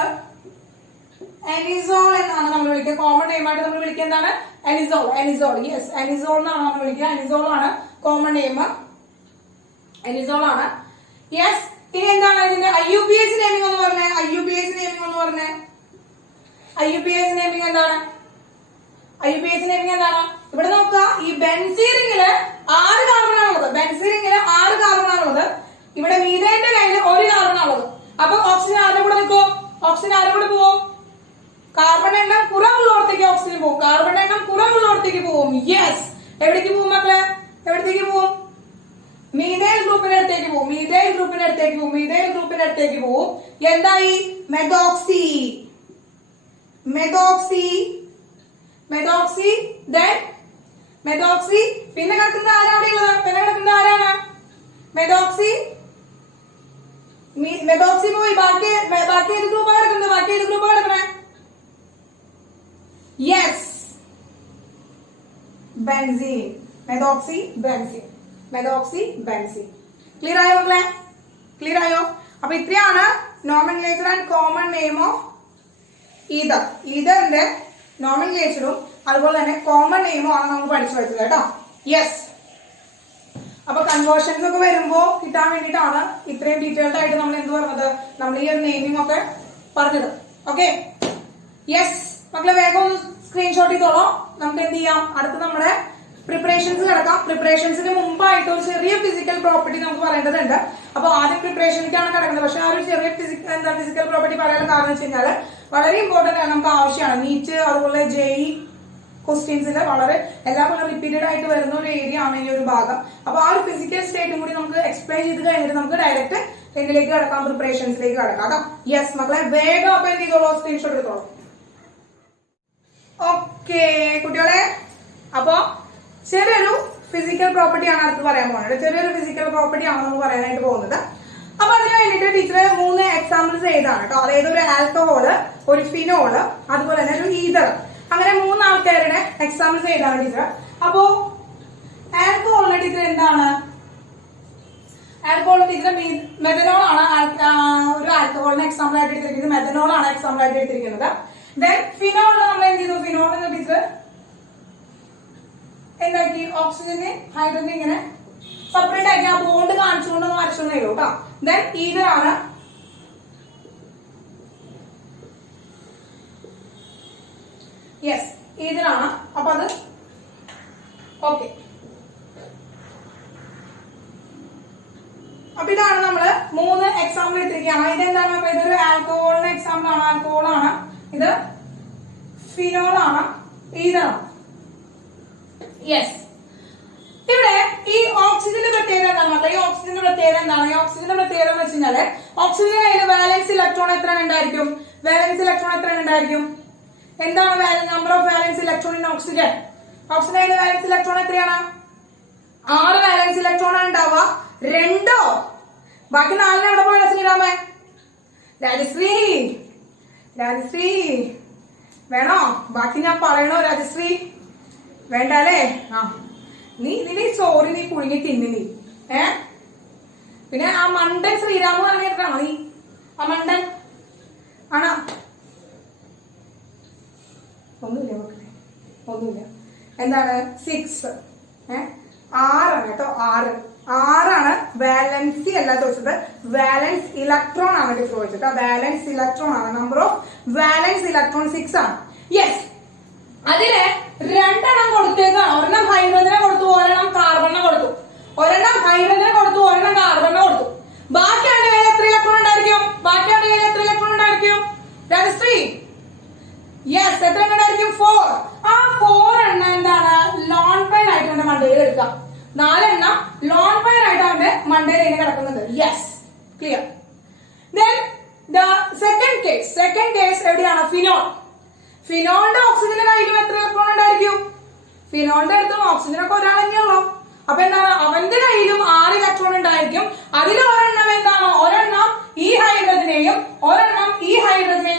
അനിസോൾ എന്നാണ് നമ്മൾ വിളിക്കുക. കോമൺ നെയിം ആയിട്ട് നമ്മൾ വിളിക്കുക എന്താണ്? Anisole, anisole. യെസ്, അനിസോൾ എന്നാണ് നമ്മൾ വിളിക്കുക. അനിസോൾ ആണ് കോമൺ നെയിം, അനിസോൾ ആണ്. യെസ്, ഇനി എന്താണ് ഇതിന്റെ IUPAC നെയിമിംഗ് എന്ന് പറഞ്ഞേ? IUPAC നെയിമിംഗ് എന്ന് പറഞ്ഞേ? IUPAC നെയിമിംഗ് എന്താണ്? IUPAC നെയിമിംഗ് എന്താണ്? ഇവിടെ നോക്കുക, ഈ ബെൻസീൻ റിംഗില് 6 കാർബണാണുള്ളത്. ബെൻസീൻ റിംഗില് 6 കാർബണാണുള്ളത്. ഇവിടെ മീഥേന്റെ കയ്യിൽ 1 കാർബണാണുള്ളത്. അപ്പൊ ഓക്സിജൻ ആരുടെ കൂടെ നിൽക്കും? ഓക്സിജൻ ആരുടെ കൂടെ പോവും? കാർബൺ എണ്ണം കുറവുള്ളടത്തേക്ക് ഓക്സിജൻ പോകും, കാർബൺ എണ്ണം കുറവുള്ളടത്തേക്ക് പോകും. യെസ്, എവിടേക്ക് പോകും മക്കളെ? എവിടത്തേക്ക് പോകും? മീഥൈൽ ഗ്രൂപ്പിന്റെ അടുത്തേക്ക് പോകും, മീഥൈൽ ഗ്രൂപ്പിന്റെ അടുത്തേക്ക് പോകും, മീഥൈൽ ഗ്രൂപ്പിന്റെ അടുത്തേക്ക് പോകും. എന്തായി? മെഥോക്സി, മെഥോക്സി, മെഥോക്സി, then മെഥോക്സി. പിന്നെ കിടക്കുന്ന ആരാണ് ഉള്ളത്? പിന്നെ കിടക്കുന്ന ആരാണ്? മെഥോക്സി, മെഥോക്സി പോയി. ബാക്കി ഏത് ഗ്രൂപ്പാണ് കിടക്കുന്നത്? ബാക്കി ഏത് ഗ്രൂപ്പാണ് കിടക്കണേ? Yes, benzene, methoxy benzene, methoxy benzene. Clear ആയോ മക്കളെ? ക്ലിയർ ആയോ? അപ്പൊ ഇത്രയാണ് nomenclature and common name of ether. ഈഥറിന്റെ നോമെൻക്ലേച്ചറും അതുപോലെ തന്നെ കോമൺ നെയിമും ആണ് നമ്മൾ പഠിച്ചു വെച്ചത് കേട്ടോ. യെസ്, അപ്പൊ കൺവേർഷൻസ് ഒക്കെ വരുമ്പോ കിട്ടാൻ വേണ്ടിയിട്ടാണ് ഇത്രയും ഡീറ്റെയിൽഡ് ആയിട്ട് നമ്മൾ എന്ത് പറഞ്ഞത്, നമ്മൾ ഈ ഒരു നെയിമിംഗ് ഒക്കെ പറഞ്ഞത്. ഓക്കെ, യെസ് മക്കളെ, വേഗം ഒന്ന് സ്ക്രീൻഷോട്ട് ചെയ്തോളോ. നമുക്ക് എന്ത് ചെയ്യാം? അടുത്ത് നമ്മുടെ പ്രിപ്പറേഷൻസ് കിടക്കാം. പ്രിപ്പറേഷൻസിന് മുമ്പായിട്ട് ഒരു ചെറിയ ഫിസിക്കൽ പ്രോപ്പർട്ടി നമുക്ക് പറയേണ്ടതുണ്ട്. അപ്പൊ ആദ്യം പ്രിപ്പറേഷനിലേക്കാണ് കിടക്കുന്നത്. പക്ഷെ ആ ഒരു ചെറിയ ഫിസിക്കൽ പ്രോപ്പർട്ടി പറയാനുള്ള കാരണം വെച്ച് കഴിഞ്ഞാൽ വളരെ ഇമ്പോർട്ടന്റ് ആണ്, നമുക്ക് ആവശ്യമാണ്. നീറ്റ് അതുപോലെ JEE ക്വസ്റ്റ്യൻസിൽ വളരെ എല്ലാ കൊല്ലം റിപ്പീറ്റഡ് ആയിട്ട് വരുന്ന ഒരു ഏരിയ ആണ് ഈ ഒരു ഭാഗം. അപ്പൊ ആ ഒരു ഫിസിക്കൽ സ്റ്റേറ്റും കൂടി നമുക്ക് എക്സ്പ്ലെയിൻ ചെയ്ത് കഴിഞ്ഞിട്ട് നമുക്ക് ഡയറക്റ്റ് എന്തിലേക്ക് കിടക്കാം? പ്രിപ്പറേഷൻസിലേക്ക് കിടക്കാം കേട്ടോ. യെസ് മക്കളെ, വേഗം ഓപ്പൺ ചെയ്തോളൂ, സ്ക്രീൻഷോട്ട് എടുത്തോളൂ. ഓക്കെ കുട്ടികളെ, അപ്പൊ ചെറിയൊരു ഫിസിക്കൽ പ്രോപ്പർട്ടി ആണ് അടുത്ത് പറയാൻ പോകുന്നത്. ചെറിയൊരു ഫിസിക്കൽ പ്രോപ്പർട്ടി ആണ് നമ്മൾ പറയാനായിട്ട് പോകുന്നത്. അപ്പൊ അതിന് വേണ്ടിയിട്ട് ടീച്ചർ 3 എക്സാമ്പിൾസ് ചെയ്താണ് കേട്ടോ. അതായത് ഒരു ആൽക്കഹോള്, ഒരു ഫിനോള്, അതുപോലെ തന്നെ ഒരു ഈഥർ. അങ്ങനെ 3 ആൾക്കാരുടെ എക്സാമ്പിൾസ് ചെയ്താണ് ടീച്ചർ. അപ്പോ ആൽക്കഹോളിന്റെ ടീച്ചർ എന്താണ്? ആൽക്കഹോൾ ടീച്ചർ മെഥനോൾ ആണ് ഒരു ആൽക്കഹോളിന് എക്സാമ്പിൾ ആയിട്ട് എടുത്തിരിക്കുന്നത്. മെഥനോൾ ആണ് എക്സാമ്പിൾ ആയിട്ട് എടുത്തിരിക്കുന്നത്. ദെൻ ഫിനോളിന് നമ്മൾ എന്ത് ചെയ്തു? ഫിനോളിന് ടീച്ചർ എന്താക്കി? ഓക്സിജന് ഹൈഡ്രജൻ ഇങ്ങനെ സെപ്പറേറ്റ് ആക്കി ആ ബോണ്ട് കാണിച്ചുകൊണ്ടൊന്ന് വരച്ചൊന്നേ ഉള്ളൂ കേട്ടോ. ദെൻ ഈഥർ ആണ്. യെസ്, ഈഥർ ആണ്. അപ്പൊ അത് ഓക്കെ. അപ്പൊ ഇതാണ് നമ്മള് 3 എക്സാമ്പിൾ എടുത്തിരിക്കുകയാണ്. ഇതെന്താണ്? അപ്പൊ ഇതൊരു ആൽക്കഹോളിന്റെ എക്സാമ്പിൾ ആണ്, ആൽക്കഹോൾ ആണ്. ഇത് ഫിനോൾ ആണ്, ഈഥർ ആണ്. യെസ്, ഇവിടെ ഈ ഓക്സിജന്റെ പ്രത്യേകത എന്താണ് മക്കളെ? ഈ ഓക്സിജന്റെ പ്രത്യേകത എന്താണ്? ഈ ഓക്സിജന്റെ പ്രത്യേകത എന്ന് വെച്ച് കഴിഞ്ഞാല് ഓക്സിജന്റെ കയ്യിൽ വാലൻസ് ഇലക്ട്രോൺ എത്ര ഉണ്ടായിരിക്കും? വാലൻസ് ഇലക്ട്രോൺ എത്ര ഉണ്ടായിരിക്കും? എന്താണ് number of വാലൻസ് electron in oxygen? ഓക്സിജന്റെ കയ്യിൽ വാലൻസ് ഇലക്ട്രോൺ എത്രയാണ്? 6 വാലൻസ് ഇലക്ട്രോൺ ആണ് ഉണ്ടാവുക. 2 ബാക്കി 4 എവിടെ പോയ ശ്രീരാമേ? രാജശ്രീ, രാജശ്രീ വേണോ? ബാക്കി ഞാൻ പറയണോ രാജശ്രീ? വേണ്ട അല്ലേ? ആ, നീ ചോറി നീ പുഴുങ്ങി തിന്നു നീ. പിന്നെ ആ മണ്ടൻ ശ്രീരാമു പറഞ്ഞിട്ടാണോ നീ? ആ മണ്ടൻ ആണോ? ഒന്നുമില്ല മക്കളെ, ഒന്നുമില്ല. എന്താണ്? 6 6 ആണ് കേട്ടോ. 6 ആണ്. വാലൻസി അല്ല ചോദിച്ചത്, വാലൻസ് ഇലക്ട്രോൺ ആണ് ചോദിച്ചത്. വാലൻസ് ഇലക്ട്രോൺ ആണ്. നമ്പർ ഓഫ് വാലൻസ് ഇലക്ട്രോൺ 6 ആണ്. യെസ്, അതിന് 2 കൊടുത്തേക്കാണ്. ഒരെണ്ണം ഹൈഡ്രജനെ കൊടുത്തു, ഒരെണ്ണം കാർബണിനെ കൊടുത്തു. ഒരെണ്ണം ഹൈഡ്രജനെ കൊടുത്തു, ഒരെണ്ണം കാർബണിനെ കൊടുത്തു. ബാക്കി അതിന്റെ കയ്യിൽ എത്ര ബാക്കിയുടെ കയ്യിൽ എത്ര ഇലക്ട്രോൺ ഉണ്ടായിരിക്കും? രാജശ്രീ, യെസ്, എത്ര എണ്ണം ഉണ്ടായിരിക്കും? 4. ആ 4 എണ്ണം എന്താണ് ലോൺ പെയർ ആയിട്ട് അവന്റെ മണ്ടയിൽ എടുക്കാം. 4 എണ്ണം ലോൺ പെയർ ആയിട്ട് അവന്റെ മണ്ടയിൽ ഇങ്ങനെ കിടക്കുന്നുണ്ട്. Yes, clear. Then the second case എവിടെയാണ്? ഫിനോൾ. ഫിനോളിന്റെ ഓക്സിജന്റെ കയ്യിലും എത്ര ഇലക്ട്രോൺ ഉണ്ടായിരിക്കും? ഫിനോളിന്റെ അടുത്തും ഓക്സിജനൊക്കെ ഒരാൾ തന്നെയുള്ളൂ. അപ്പൊ എന്താണ് അവന്റെ കയ്യിലും 6 ഇലക്ട്രോൺ ഉണ്ടായിരിക്കും. അതിൽ ഒരെണ്ണം എന്താണ്? ഒരെണ്ണം ഈ ഹൈഡ്രജനെയും ഒരെണ്ണം ഈ ഹൈഡ്രജനെയും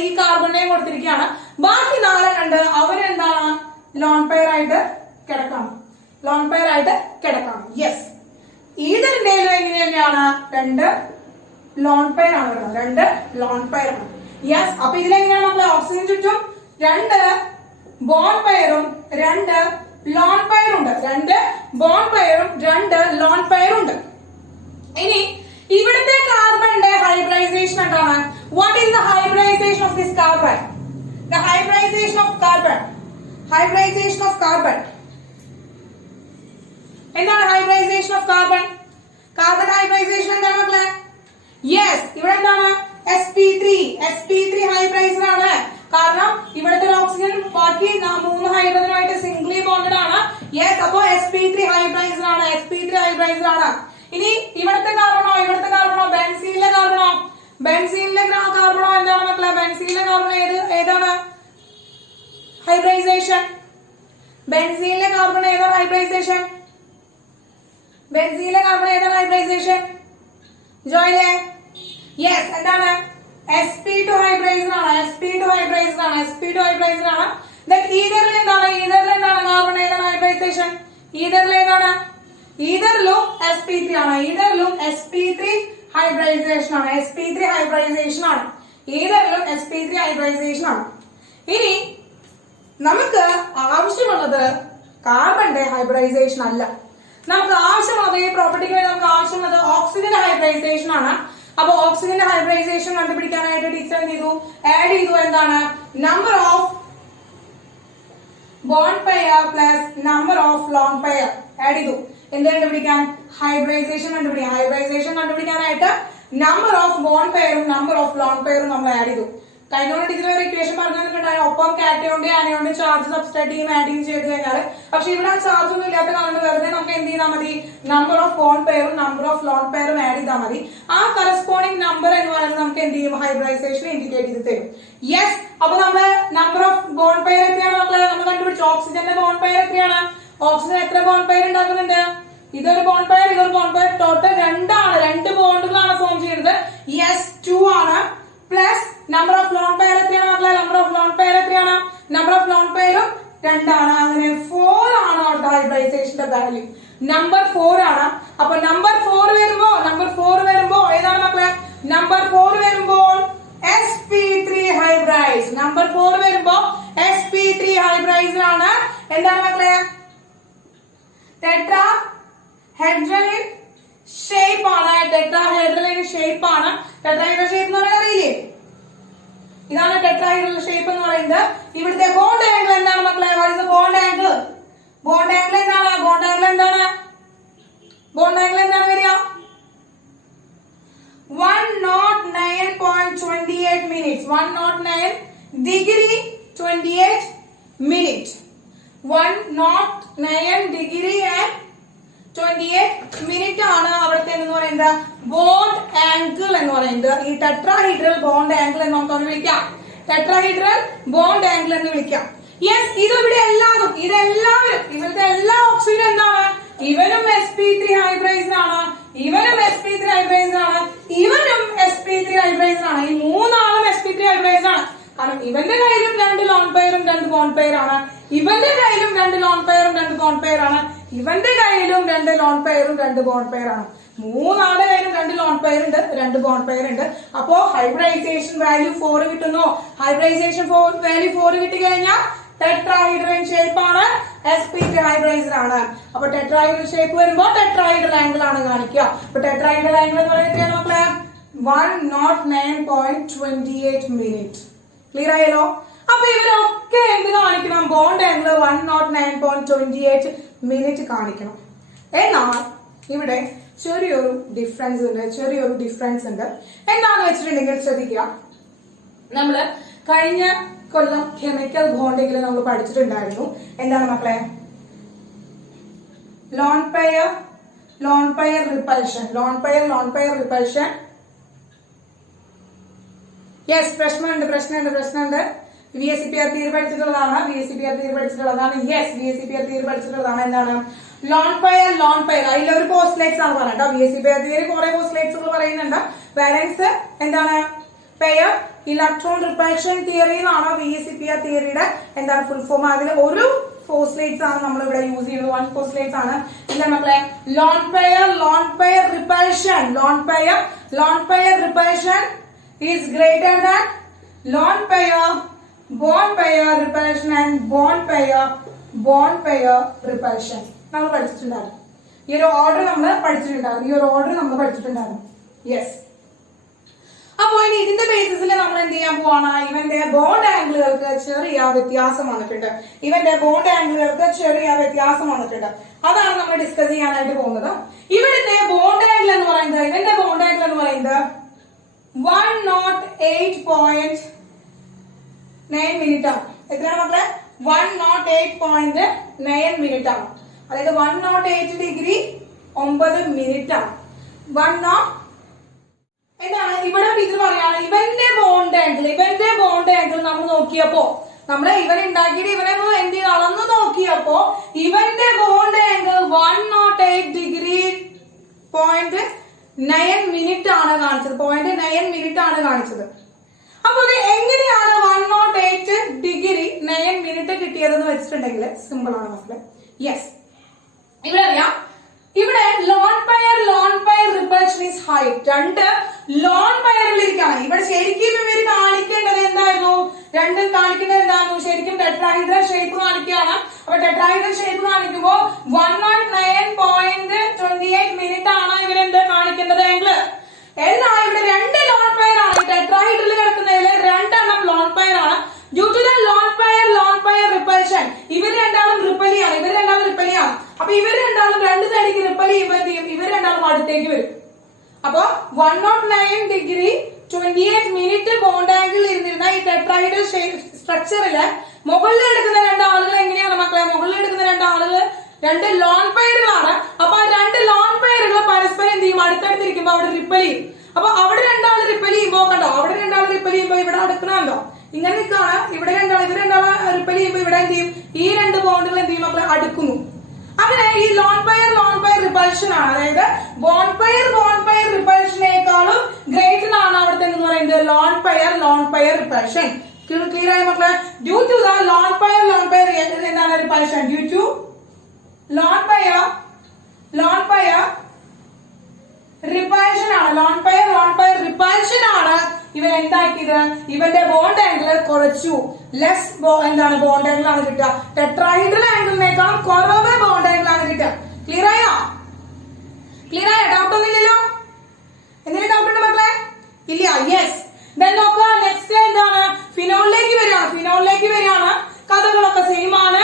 ഈ കാർബണിനെയും കൊടുത്തിരിക്കുകയാണ്. ബാക്കി 4 എണ്ണം ഉണ്ട്. അവരെന്താണ് ലോൺ പെയർ ആയിട്ട് കിടക്കണം. ലോൺ പെയർ ആയിട്ട് കിടക്കണം. യെസ്, ഇതിന്റെ എങ്ങനെ തന്നെയാണ്? 2 ലോൺ പെയർ ആണ് വരുന്നത്. 2 ലോൺ പെയർ ആണ്. യെസ്, അപ്പൊ ഇതിലെങ്ങനെയാണ് നമ്മൾ ഓക്സിജൻ ചുറ്റും 2 ബോൺ പെയറും 2 ലോൺ പെയറും ഉണ്ട്. 2 ബോൺ പെയറും 2 ലോൺ പെയറും ഉണ്ട്. ഇനി ഇവിടുത്തെ കാർബണിന്റെ ഹൈബ്രിഡൈസേഷൻ എന്താണ്? What is the hybridisation of this carbon? The hybridisation of carbon. Hybridisation of carbon എന്താണ്? Hybridisation of carbon. Carbon hybridisation എന്താണ് മക്കളെ? യെസ്, ഇവിടെ എന്താണ്? sp3 ഹൈബ്രിഡൈസർ ആണ്. കാരണം ഇവിടുത്തെ ഓക്സിജൻ ബാക്കി 3 ഹൈഡ്രജനുമായിട്ട് സിംഗിളി ബോണ്ടഡ് ആണ്. യെസ്, അപ്പോ sp3 ഹൈബ്രിഡൈസർ ആണ്. sp3 ഹൈബ്രിഡൈസർ ആണ്. ഇനി ഇവിടുത്തെ കാർബണോ? ബെൻസീനിലെ കാർബണോ? ബെൻസീനിലെ കാർബണോ എന്താണ് മക്കളെ? ബെൻസീനിലെ കാർബൺ ഏതാണ് ഹൈബ്രിഡൈസേഷൻ? ബെൻസീനിലെ കാർബൺ ഏതാണ് ഹൈബ്രിഡൈസേഷൻ? ബെൻസീനിലെ കാർബൺ ഏതാണ് ഹൈബ്രിഡൈസേഷൻ? ജോയിലെ, യെസ്, എന്താണ്? sp2 ഹൈബ്രിഡൈസർ ആണ്. sp2 ഹൈബ്രിഡൈസർ ആണ്. sp2 ഹൈബ്രിഡൈസർ ആണ്. ദെൻ ഈതറിൽ എന്താണ്? കാർബൺ ഏതാണ് ഹൈബ്രിഡൈസേഷൻ? ഈതറിൽ ഏതാണ്? ഈതറിലും sp3 ആണ്. ഈതറിലും sp3 ഹൈബ്രിഡൈസേഷൻ ആണ്. sp3 ഹൈബ്രിഡൈസേഷൻ ആണ്. ഈതറിലും sp3 ഹൈബ്രിഡൈസേഷൻ ആണ്. ഇനി നമുക്ക് ആവശ്യമുള്ളത് കാർബണിന്റെ ഹൈബ്രിഡൈസേഷൻ അല്ല. നമുക്ക് ആവശ്യമുള്ളത് ഈ പ്രോപ്പർട്ടിക്ക് വേണ്ടി നമുക്ക് ആവശ്യമുള്ളത് ഓക്സിജന്റെ ഹൈബ്രിഡൈസേഷൻ ആണ്. അപ്പൊ ഓക്സിജന്റെ ഹൈബ്രിഡൈസേഷൻ കണ്ടുപിടിക്കാനായിട്ട് ടീച്ചർ എന്ത് ചെയ്തു? ആഡ് ചെയ്തു. എന്താണ്? Number of bond pair plus number of lone pair add ചെയ്തു. എന്ത് കണ്ടുപിടിക്കാൻ? ഹൈബ്രിഡൈസേഷൻ കണ്ടുപിടിക്കാം. ഹൈബ്രിഡൈസേഷൻ കണ്ടുപിടിക്കാനായിട്ട് നമ്പർ ഓഫ് ബോണ്ട് പെയറും നമ്പർ ഓഫ് ലോൺ പെയറും നമ്മൾ ആഡ് ചെയ്തു. കഴിഞ്ഞോണ്ട് ടീച്ചർ ഒരു ഇക്വേഷൻ പറഞ്ഞു തന്നിട്ടുണ്ടായിരുന്നു. ഒപ്പം കാറ്റയോണ്ട് ആനയോണ്ട് ചാർജ് സബ്സ്ട്രാക്ട് ചെയ്യും ആഡ് ചെയ്യും ചെയ്ത് കഴിഞ്ഞാൽ. പക്ഷെ ഇവിടെ ചാർജ് ഒന്നും ഇല്ലാത്ത കാരണം വെറുതെ നമുക്ക് എന്ത് ചെയ്താൽ മതി? നമ്പർ ഓഫ് ബോണ്ട് പെയറും നമ്പർ ഓഫ് ലോൺ പെയറും ആഡ് ചെയ്താൽ മതി. ആ കറസ്പോണ്ടിങ് നമ്പർ എന്ന് പറയുന്നത് നമുക്ക് എന്ത് ചെയ്യും? ഹൈബ്രിഡൈസേഷൻ ഇൻഡിക്കേറ്റ് ചെയ്ത് തരും. യെസ്, അപ്പൊ നമ്മള് നമ്പർ ഓഫ് ബോണ്ട് പെയർ എത്രയാണ് മക്കളെ? നമ്മൾ കണ്ടുപിടിച്ചു. ഓക്സിജന്റെ ബോണ്ട് പെയർ എത്രയാണ്? ഓക്സിജൻ എത്ര ബോണ്ട് പെയർ ഉണ്ടാക്കുന്നുണ്ട്? ഇതൊരു ബോണ്ട് പെയർ, ഇതൊരു ബോണ്ട് പെയർ. ടോട്ടൽ 2 ആണ്. 2 ബോണ്ടുകളാണ് ഫോം ചെയ്യുന്നത്. യെസ്, 2 ആണ്. Plus number of lone pair എത്രയാണ് മക്കളെ? നമ്പർ ഓഫ് ലോൺ പെയർ എത്രയാണ്? നമ്പർ ഓഫ് ലോൺ പെയറും 2 ആണ്. അങ്ങനെ 4 ആണ് അവരുടെ ഹൈബ്രിഡൈസേഷന്റെ വാല്യൂ. നമ്പർ 4 ആണ്. അപ്പൊ നമ്പർ 4 വരുമ്പോ ഏതാണ് മക്കളെ? നമ്പർ 4 വരുമ്പോൾ sp3 ഹൈബ്രൈസ്. നമ്പർ 4 വരുമ്പോ sp3 ഹൈബ്രൈസ് ആണ്. എന്താണ് മക്കളെ? ടെട്രാഹെഡ്രലിൻ ഷേപ്പ് ആണ്. ടെട്രാഹെഡ്രലിൻ ഷേപ്പ് ആണ്. ടെട്രാഹെഡ്രൽ ഷേപ്പ് എന്ന് പറയാൻ അറിയില്ലേ? ഇതാണ് ടെട്രാഹെഡ്രൽ ഷേപ്പ് എന്ന് പറയുന്നത്. ഇവിടുത്തെ ബോണ്ട് ആംഗിൾ എന്താണ് മക്കളെ? What is the bond angle? Bond angle എന്താണ്? ബോണ്ട് ആംഗിൾ എന്താണ്? ബോണ്ട് ആംഗിൾ എന്താണ് വരിക? 109.28 minutes. 109 degree 28 minutes. 109 degree and 28 minute ആണ് അവിടുത്തെ എന്ന് പറയുന്നത് ബോണ്ട് ആംഗിൾ എന്ന് പറയുന്നത്. ഈ ടെട്രാഹീഡ്രൽ ബോണ്ട് ആംഗിൾ എന്ന് നമുക്ക് വിളിക്കാം. ടെട്രാഹീഡ്രൽ ബോണ്ട് ആംഗിൾ എന്ന് വിളിക്കാം. യെസ്, ഇതിവിടെ ഇതെല്ലാവരും ഇവിടുത്തെ എല്ലാ ഓക്സിജനും എന്താണ്? ഇവനും sp3 ഹൈബ്രൈസർ ആണ്. ഇവനും sp3 ഹൈബ്രൈസർ ആണ്. ഇവനും sp3 ഹൈബ്രൈസർ ആണ്. ഈ 3 ആളും sp3 ഹൈബ്രൈസർ ആണ്. കാരണം ഇവന്റെ കയ്യിലും 2 ലോൺ പെയറും 2 ബോണ്ട് പെയർ ആണ്. ഇവന്റെ കയ്യിലും 2 ലോൺ പെയറും 2 ബോണ്ട് പെയർ ആണ്. ഇവന്റെ കയ്യിലും 2 ലോൺ പെയറും 2 ബോണ്ട് പെയർ ആണ്. 3 ആളുടെ കയ്യിലും 2 ലോൺ പെയർ ഉണ്ട്, 2 ബോണ്ട് പെയർ ഉണ്ട്. അപ്പോ ഹൈബ്രിഡൈസേഷൻ വാല്യൂ 4 കിട്ടുന്നു. ഹൈബ്രിഡൈസേഷൻ വാല്യൂ 4 കിട്ടി കഴിഞ്ഞാൽ ടെട്രാഹീഡ്രൽ ഷേപ്പ് ആണ്. sp3 ഹൈബ്രൈസർ ആണ്. അപ്പൊ ടെട്രാഹീഡ്രൽ ഷേപ്പ് വരുമ്പോ ടെട്രാഹീഡ്രൽ ആംഗിൾ ആണ് കാണിക്കുക. അപ്പൊ ടെട്രാഹീഡ്രൽ ആംഗിൾ എന്ന് പറയുന്നത് മക്കളെ 109.28 minutes. ക്ലിയർ ആയല്ലോ? അപ്പൊ ഇവരൊക്കെ എന്ത് കാണിക്കണം? ബോണ്ട് ആംഗിൾ 109.28 minutes കാണിക്കണം. എന്നാൽ ഇവിടെ ചെറിയൊരു ഡിഫറൻസ് ഉണ്ട്. എന്താണെന്ന് വെച്ചിട്ടുണ്ടെങ്കിൽ ശ്രദ്ധിക്കുക, നമ്മള് കഴിഞ്ഞ കൊല്ലം കെമിക്കൽ ബോണ്ടിങ്ങിൽ നമ്മൾ പഠിച്ചിട്ടുണ്ടായിരുന്നു. എന്താണ് മക്കളെ? Lone pair repulsion. യെസ്, പ്രശ്നമുണ്ട്. VSEPR തിയറി പഠിച്ചിട്ടുള്ളതാണ്. യെസ്, VSEPR തിയറി പഠിച്ചിട്ടുള്ളതാണ്. എന്താണ് ലോൺ പെയർ? അതിലൊരു പോസ്റ്റ്ലേറ്റ്സ് ആണ് പറഞ്ഞത്. VSEPR തിയറി കുറെ പോസ്റ്റ്ലേറ്റ്സുകൾ പറയുന്നുണ്ട്. ബാലൻസ് എന്താണ്? പെയർ ഇലക്ട്രോൺ റിപ്പൽഷൻ തിയറി എന്നാണ് VSEPR തിയറിയുടെ എന്താണ് ഫുൾ ഫോം. അതിൽ ഒരു പോസ്റ്റ്ലേറ്റ്സ് ആണ് നമ്മൾ ഇവിടെ യൂസ് ചെയ്യുന്നത്. 1 പോസ്റ്റ്ലേറ്റ്സ് ആണ്. എന്താ മക്കളെ? Lone pair repulsion is greater than lone pair, bond pair repulsion and bond pair repulsion. നമ്മൾ പഠിച്ചിട്ടുണ്ടായിരുന്നു. ഈ ഒരു ഓർഡർ നമ്മൾ പഠിച്ചിട്ടുണ്ടായിരുന്നു. യെസ്. അപ്പോ ഇനി ഇതിന്റെ ബേസിസിൽ നമ്മൾ എന്ത് ചെയ്യാൻ പോവാണ്? ഇവന്റെ ബോണ്ട് ആംഗിളുകൾക്ക് ചെറിയ വ്യത്യാസം വന്നിട്ടുണ്ട്. അതാണ് നമ്മൾ ഡിസ്കസ് ചെയ്യാനായിട്ട് പോകുന്നത്. ഇവിടുത്തെ ബോണ്ട് ആംഗിൾ എന്ന് പറയുന്നത് 108.9 മിനിറ്റ് ആണ്. എത്രയാണ് മക്കളെ? 108.9 മിനിറ്റ് ആണ്. അതായത് 108 ഡിഗ്രി 9 മിനിറ്റ് ആണ്. എന്താണ് ഇവിടെ ഇത് പറയാണ്? ഇവന്റെ ബോണ്ട് ആംഗിൾ നമ്മൾ നോക്കിയപ്പോ, നമ്മളെ ഇവൻ ഉണ്ടാക്കിയിട്ട് ഇവനെ എന്ത് അളന്ന് നോക്കിയപ്പോ ഇവന്റെ ബോണ്ട് ആംഗിൾ 108 ഡിഗ്രി 0.9 മിനിറ്റ് ആണ് കാണിച്ചത്. അപ്പൊ എങ്ങനെയാണ് 108 ഡിഗ്രി 9 മിനിറ്റ് കിട്ടിയതെന്ന് വെച്ചിട്ടുണ്ടെങ്കിൽ സിമ്പിൾ ആണ് മക്കളെ. യെസ്, ഇവിടെ അറിയാം. ഇവിടെ lone pair repulsion is high. 2 lone പെയറുകൾ ഇരിക്കുകയാണ്. ഇവിടെ ശരിക്കും ഇവര് കാണിക്കേണ്ടത് എന്തായിരുന്നു? ശരിക്കും ടെട്രാഹീഡ്രൽ ഷേപ്പ് കാണിക്കുകയാണ്. അപ്പൊ ടെട്രാഹീഡ്രൽ ഷേപ്പ് കാണിക്കുമ്പോ 109.28 മിനിറ്റ് ആണ് ഇവരെന്ത് കാണിക്കേണ്ടത് ആംഗിള്. എന്നാൽ ഇവിടെ 2 ലോൺ പെയർ ആണ്. ടെട്രാഹീഡ്രൽ കിടക്കുന്നതിൽ 2 എണ്ണം ലോൺ പെയർ ആണ്. Due to the lone pair repulsion ഇവർ രണ്ടാളും റിപ്പലിയാണ്. അപ്പൊ ഇവർ രണ്ടാളും 2 സൈഡിലേക്ക് റിപ്പൽ ചെയ്യുമ്പോൾ ഇവർ രണ്ടാളും അടുത്തേക്ക് വരും. അപ്പൊ 109 ഡിഗ്രി 28 മിനിറ്റ് ബോണ്ട് ആംഗിൾ ഇരുന്നിരുന്ന ഈ ടെട്രാഹീഡ്രൽ സ്ട്രക്ചറില് മുകളിൽ എടുക്കുന്ന 2 ആളുകൾ എങ്ങനെയാണ് മക്കളെ? 2 ലോൺ പെയറുകളാണ്. അപ്പൊ 2 ലോൺ പെയറുകൾ പരസ്പരം എന്ത് ചെയ്യും? അടുത്തടുത്തിരിക്കുമ്പോ അവിടെ റിപ്പൽ ചെയ്യും. അപ്പൊ അവിടെ 2 ആൾ റിപ്പൽ ചെയ്യുമ്പോ കണ്ടോ, ഇവിടെ അടുക്കണമല്ലോ. ഇങ്ങനെ നിൽക്കാണ്. ഇവർ രണ്ടാള് റിപ്പൽ ചെയ്യുമ്പോ ഇവിടെ എന്ത് ചെയ്യും? ഈ 2 ബോണ്ടുകൾ എന്ത് ചെയ്യും മക്കളെ? അടുക്കുന്നു. അങ്ങനെ ഈ ലോൺ പെയർ റിപ്പൽഷൻ ആണ്. അതായത് ബോണ്ട് പെയർ റിപ്പൽഷനേക്കാളും ഗ്രേറ്റർ ആണ് അവിടുത്തെ എന്ന് പറയുന്നത് ലോൺ പെയർ റിപ്പൽഷൻ. ക്ലിയർ ആയ മക്കളെ? Due to the lone pair എന്താണ് repulsion? Due to lone pair repulsion ആണ് ഇവൻ എന്താക്കിയത്? ഇവന്റെ ബോണ്ട് ആംഗിൾ കുറച്ചു. ലെസ് എന്താണ് ബോണ്ട് ആംഗിൾ ആണ് കിട്ടുക. ടെട്രാഹീഡ്രൽ ആംഗിളിനേക്കാളും കുറവ് ബോണ്ട് ആംഗിൾ ആണ് കിട്ടുക. ക്ലിയർ ആയോ? ഡൗട്ട് ഒന്നുമില്ലല്ലോ? എന്തെങ്കിലും ഡൗട്ട് ഉണ്ട് മക്കളെ? ഇല്ല. യെസ്. ദെൻ നോക്കുക, നെക്സ്റ്റ് എന്താണ്? ഫിനോളിലേക്ക് വരികയാണ്. കഥകളൊക്കെ സെയിം ആണ്.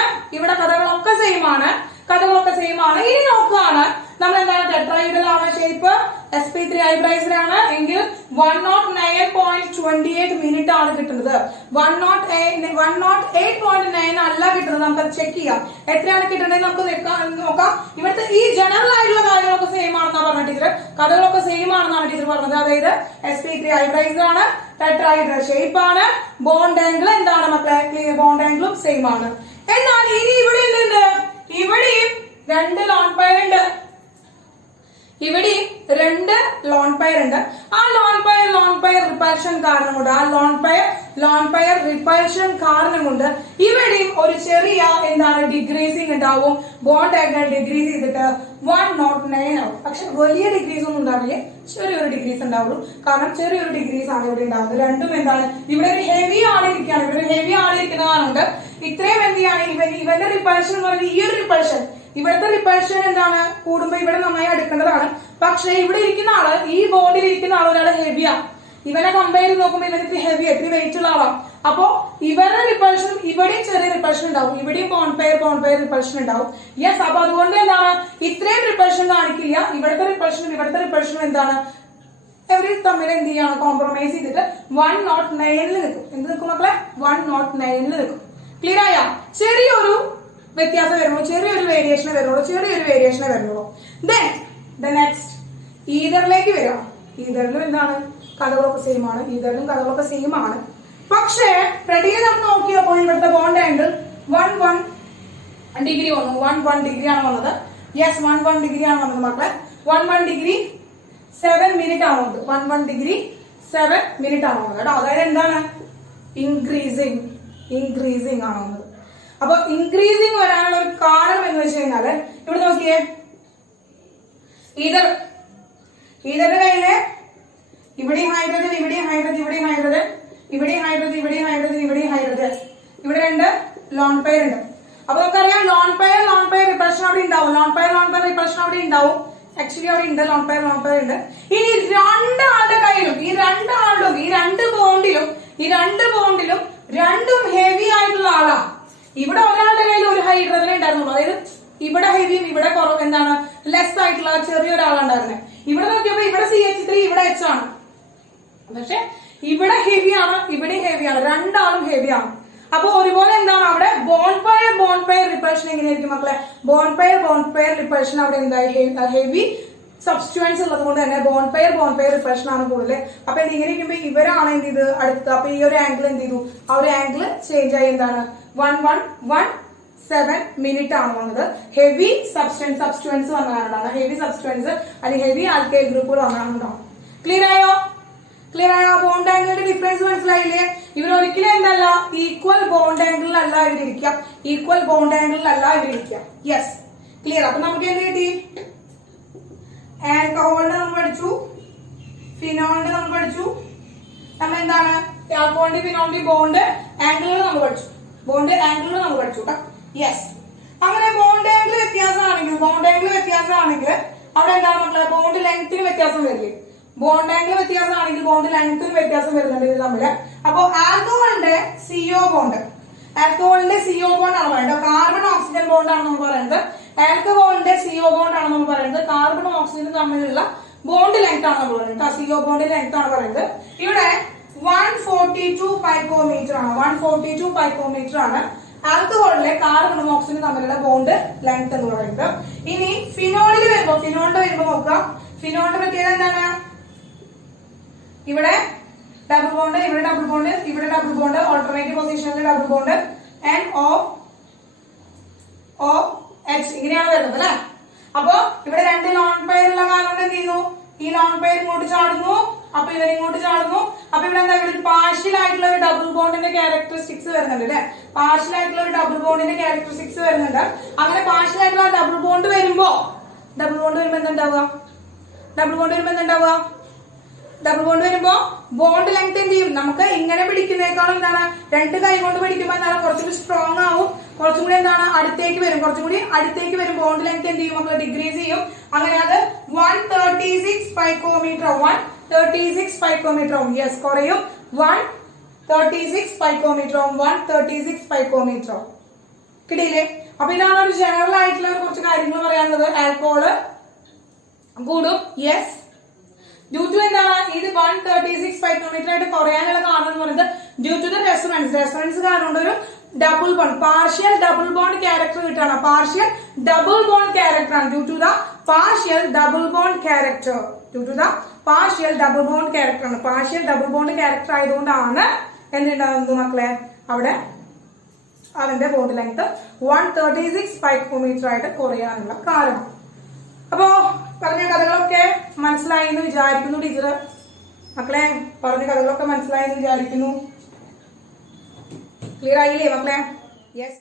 ഇനി നോക്കുകയാണ് നമ്മൾ എന്താണ്? ടെട്രാഹീഡ്രൽ ആണ് ഷേപ്പ്. sp3 ഹൈബ്രൈസിലാണ് എങ്കിൽ 109.28 മിനിറ്റ് ആണ് കിട്ടുന്നത്. 108.9 അല്ല കിട്ടുന്നത്. നമുക്ക് ചെക്ക് ചെയ്യാം എത്രയാണ് കിട്ടുന്നത്. നമുക്ക് നോക്കാം. ഇവിടുത്തെ ഈ ജനറൽ ആയിട്ടുള്ള കാര്യങ്ങളൊക്കെ സെയിം ആണെന്നാണ് പറഞ്ഞ ടീച്ചർ. കഥകളൊക്കെ സെയിം ആണെന്നാണ് ടീച്ചർ പറഞ്ഞത്. അതായത് sp3 ഹൈബ്രൈസ് ആണ്, ടെട്രാഹീഡ്രൽ ഷേപ്പ് ആണ്, ബോണ്ട് ആംഗിൾ എന്താണ് മക്കളെ? ബോണ്ട് ആംഗിളും സെയിം ആണ്. എന്നാൽ ഇനി ഇവിടെ എന്തുണ്ട്? ഇവിടെയും 2 ലോൺ പെയർ ഉണ്ട്. ആ ലോൺ പെയർ റിപ്പൽഷൻ കാരണം കൊണ്ട് ഇവിടെയും ഒരു ചെറിയ എന്താണ് ഡിഗ്രീസിങ് ഉണ്ടാവും. ബോണ്ട് ആംഗിൾ ഡിഗ്രീസ് ചെയ്തിട്ട് 109 ആവും. പക്ഷെ വലിയ ഡിഗ്രീസ് ഒന്നും ഉണ്ടാവില്ല, ചെറിയൊരു ഡിഗ്രീസ് ഉണ്ടാവുള്ളൂ. കാരണം ചെറിയൊരു ഡിഗ്രീസ് ആണ് ഇവിടെ ഉണ്ടാവുന്നത്. രണ്ടും എന്താണ്? ഇവിടെ ഒരു ഹെവി ആളിരിക്കുകയാണ്. കൊണ്ട് ഇത്രയും എന്ത് ചെയ്യാണ്? ഇവന്റെ റിപ്പൽഷൻ എന്ന് പറയുന്നത് ഈ ഒരു റിപ്പൽഷൻ, ഇവിടുത്തെ റിപ്പൽഷൻ എന്താണ്? കൂടുമ്പോ ഇവിടെ നന്നായി അടുക്കേണ്ടതാണ്. പക്ഷെ ഇവിടെ ഇരിക്കുന്ന ആള്, ഈ ബോണ്ടിൽ ഇരിക്കുന്ന ആൾ ഒരാൾ ഹെവിയാണ്. ഇവനെ കമ്പയർ ചെയ്ത് നോക്കുമ്പോൾ ഇവന് ഇത്തിരി ഹെവി, ഇത്തിരി വെയിറ്റ് ഉള്ള ആളാണ്. അപ്പോ ഇവരുടെ റിപ്പൾഷൻ ഇവിടെയും ചെറിയ റിപ്പൾഷൻ ഉണ്ടാവും, ഇവിടെയും ബോണ്ട് പെയർ റിപ്പൾഷൻ ഉണ്ടാവും. യെസ്, അപ്പൊ അതുകൊണ്ട് എന്താണ് ഇത്രയും റിപ്പൾഷൻ കാണിക്കില്ല. ഇവിടുത്തെ റിപ്പൾഷനും എന്താണ് ഇവര് തമ്മിൽ എന്ത് ചെയ്യാണ് കോംപ്രമൈസ് ചെയ്തിട്ട് 109 നിൽക്കും. എന്ത് നിൽക്കും മക്കളെ? 109 നിൽക്കും. ക്ലിയർ ആയ? ചെറിയൊരു വ്യത്യാസം വരുമ്പോൾ ചെറിയൊരു വേരിയേഷനെ വരുന്നുള്ളൂ. ദെൻ നെക്സ്റ്റ് ഈതറിലേക്ക് വരാം. ഈതറിലും എന്താണ് കഥകളൊക്കെ സെയിം ആണ്. പക്ഷേ പ്രടിയിൽ നമ്മൾ നോക്കിയപ്പോൾ ഇവിടുത്തെ ബോണ്ട് ആംഗിൾ 11 ഡിഗ്രി വന്നു. 11 ഡിഗ്രി ആണ് വന്നത്. യെസ്, 11 ഡിഗ്രി ആണ് വന്നത് മക്കളെ. 11 ഡിഗ്രി 7 മിനിറ്റ് ആണ് വന്നത്. 11 ഡിഗ്രി 7 മിനിറ്റ് ആണ് വന്നത് കേട്ടോ. അതായത് എന്താണ് ഇൻക്രീസിങ് ആണ് വന്നത്. അപ്പൊ ഇൻക്രീസിങ് വരാനുള്ള ഒരു കാരണം എന്ന് വെച്ച് കഴിഞ്ഞാല് ഇവിടെ നോക്കിയേ, ഈതറിന്റെ കയ്യില് ഇവിടെയും ഹൈഡ്രജൻ, ഇവിടെ 2 ലോൺ പെയർ ഉണ്ട്. അപ്പൊ നമുക്കറിയാം ലോൺ പെയർ റിപ്പൾഷൻ അവിടെ ഉണ്ടാവും. ആക്ച്വലി അവിടെ ഉണ്ട് ലോൺ പെയർ ഉണ്ട്. ഇനി രണ്ടാളുടെ കയ്യിലും ഈ രണ്ട് ബോണ്ടിലും രണ്ടും ഹെവി ആയിട്ടുള്ള ആളാണ്. ഇവിടെ ഒരാളുടെ കയ്യിൽ ഒരു ഹൈഡ്രജൻ ഉണ്ടായിരുന്നുള്ളൂ. അതായത് ഇവിടെ ഹെവിയും ഇവിടെ കുറവ് എന്താണ് ലെസ് ആയിട്ടുള്ള ചെറിയൊരാളുണ്ടായിരുന്നത്. ഇവിടെ നോക്കിയപ്പോ ഇവിടെ CH3 ഇവിടെ H ആണ്. പക്ഷെ ഇവിടെ ഹെവിയാണ്, ഇവിടെയും ഹെവിയാണ്, രണ്ടാളും ഹെവിയാണ്. അപ്പൊ ഒരുപോലെ എന്താണ് അവിടെ ബോണ്ട് പെയർ റിപ്പൾഷൻ എങ്ങനെയായിരിക്കും മക്കളെ? ബോണ്ട് പെയർ റിപ്പൾഷൻ അവിടെ എന്തായി ഹെവി സബ്സ്റ്റിറ്റ്യൂവൻസ് ഉള്ളത് കൊണ്ട് തന്നെ ബോണ്ട് പെയർ റിപ്പൾഷൻ ആണ് കൂടുതൽ. അപ്പൊ ഇങ്ങനെ ഇരിക്കുമ്പോ ഇവരാണ് എന്ത് ചെയ്ത് അടുത്ത്. അപ്പൊ ഈ ഒരു ആംഗിൾ എന്ത് ചെയ്തു? ആ ഒരു ആംഗിൾ ചേഞ്ച് ആയി എന്താണ് 1117 മിനിറ്റ് ആണ് വന്നത്. ഹെവി സബ്സ്റ്റിറ്റ്യൂവൻസ് വന്നതാണ്. ഹെവി സബ്സ്റ്റിറ്റ്യൂവൻസ് അല്ലെങ്കിൽ ഹെവി ആൽക്കൈൽ ഗ്രൂപ്പുകൾ വന്നതാണ്. ക്ലിയർ ആയോ? ബോണ്ട് ആംഗിളിന്റെ ഡിഫറൻസ് മനസ്സിലായില്ലേ? ഇവർ ഒരിക്കലും എന്തല്ല ഈക്വൽ ബോണ്ട് ആംഗിളിലല്ല ഇവരിയ്ക്കുക. യെസ്, ക്ലിയർ. അപ്പൊ നമുക്ക് എന്ത് കിട്ടി? ആൽക്കഹോളിന്റെ നമ്മൾ പഠിച്ചു, ഫിനോളിന്റെ നമ്മൾ പഠിച്ചു. നമ്മൾ എന്താണ് ആൽക്കഹോളിന്റെ ഫിനോളിന്റെ ബോണ്ട് ആംഗിളുകൾ നമ്മൾ പഠിച്ചു. യെസ്, അങ്ങനെ ബോണ്ട് ആംഗിൾ വ്യത്യാസമാണെങ്കിൽ അവിടെ എന്താണ് മക്കളെ ബോണ്ട് ലെങ്ത്തിന് വ്യത്യാസം വരില്ലേ? ബോണ്ട് ആംഗിൾ വ്യത്യാസമാണെങ്കിൽ ബോണ്ട് ലെങ്ത്തിന് വ്യത്യാസം വരുന്നുണ്ട് ഇത് തമ്മില്. അപ്പൊ ആൽക്കഹോളിന്റെ CO ബോണ്ട് ആണ് പറയുന്നത്. കാർബൺ ഓക്സിജൻ ബോണ്ട് ആണ് നമ്മൾ പറയുന്നത്. ആൽക്കഹോളിന്റെ CO ബോണ്ട് ആണ് നമ്മൾ പറയുന്നത്. കാർബൺ ഓക്സിജൻ തമ്മിലുള്ള ബോണ്ട് ലെങ്ത് ആണ് നമ്മൾ പറയുന്നത്. CO ബോണ്ട് ലെങ്ത് ആണ് പറയുന്നത്. ഇവിടെ 142 പൈക്കോമീറ്റർ ആണ് ആൽക്കഹോളിലെ കാർബണും ഓക്സിജനും തമ്മിലുള്ള ബോണ്ട് ലെങ്ത് എന്ന് പറയുന്നത്. ഇനി ഫിനോളിന്റെ വരുമ്പോ നോക്കാം. ഫിനോളിന്റെ പ്രത്യേകത എന്താണ്? ഇവിടെ ഡബിൾ ബോണ്ട്, ഓൾട്ടർനേറ്റീവ് പൊസിഷനിൽ ഡബിൾ ബോണ്ട് ആൻഡ് OH ഇങ്ങനെയാണ് വരുന്നത് അല്ലെ. അപ്പൊ ഇവിടെ 2 ലോൺ പെയർ ഉള്ള കാരണം എന്ത് ചെയ്യുന്നു? ഈ ലോൺ പെയർ ഇങ്ങോട്ട് ചാടുന്നു, അപ്പൊ ഇവരിങ്ങോട്ട് ചാടുന്നു. അപ്പൊ ഇവിടെ എന്താ ഇവിടെ പാർഷ്യൽ ആയിട്ടുള്ള ഒരു ഡബിൾ ബോണ്ടിന്റെ ക്യാരക്ടറിസ്റ്റിക്സ് വരുന്നുണ്ട് അല്ലെ. അങ്ങനെ പാർഷ്യൽ ആയിട്ടുള്ള ഡബിൾ ബോണ്ട് വരുമ്പോ എന്തുണ്ടാവുക? ബോണ്ട് ലെങ്ത് എന്ത് ചെയ്യും? നമുക്ക് ഇങ്ങനെ പിടിക്കുന്നേക്കാളും എന്താണ് 2 കൈ കൊണ്ട് പിടിക്കുമ്പോൾ എന്താണ് കുറച്ചുകൂടി സ്ട്രോങ് ആവും, കുറച്ചും കൂടി എന്താണ് അടുത്തേക്ക് വരും. ബോണ്ട് ലെങ്ത് എന്ത് ചെയ്യും മക്കൾ? ഡിക്രീസ് ചെയ്യും. അങ്ങനെ അത് 136 പൈക്കോമീറ്റർ ആവും. യെസ്, കുറയും. 136 പൈക്കോമീറ്റർ കിട്ടിയില്ലേ? അപ്പൊ ഇതാണ് ഒരു ജനറൽ ആയിട്ടുള്ള കുറച്ച് കാര്യങ്ങൾ പറയാനുള്ളത്. ആൽക്കഹോള് കൂടും. യെസ്, ഡ്യൂ ടു എന്താണ് ഇത് 136 പൈക്കോമീറ്റർ ആയിട്ട് കുറയാനുള്ള കാരണം എന്ന് പറയുന്നത് ഡ്യൂ ടു ദ റെസൊണൻസ് കാരണം കൊണ്ട് ഒരു double bond partial double bond character കിട്ടാണ്. Due to the partial double bond character partial double bond character ആയതുകൊണ്ടാണ് എന്തുണ്ടാകുന്നത് മക്കളെ? അവിടെ അവന്റെ ബോണ്ട് ലെങ്ത് 136 പൈക്കോമീറ്റർ ആയിട്ട് കുറയാനുള്ള കാരണം. അപ്പോ പറഞ്ഞ കഥകളൊക്കെ മനസ്സിലായി എന്ന് വിചാരിക്കുന്നു ടീച്ചർ. മക്കളെ പറഞ്ഞ കഥകളൊക്കെ മനസ്സിലായി എന്ന് വിചാരിക്കുന്നു. ക്ലിയർ ആയില്ലേ മക്കളെ? യെസ്.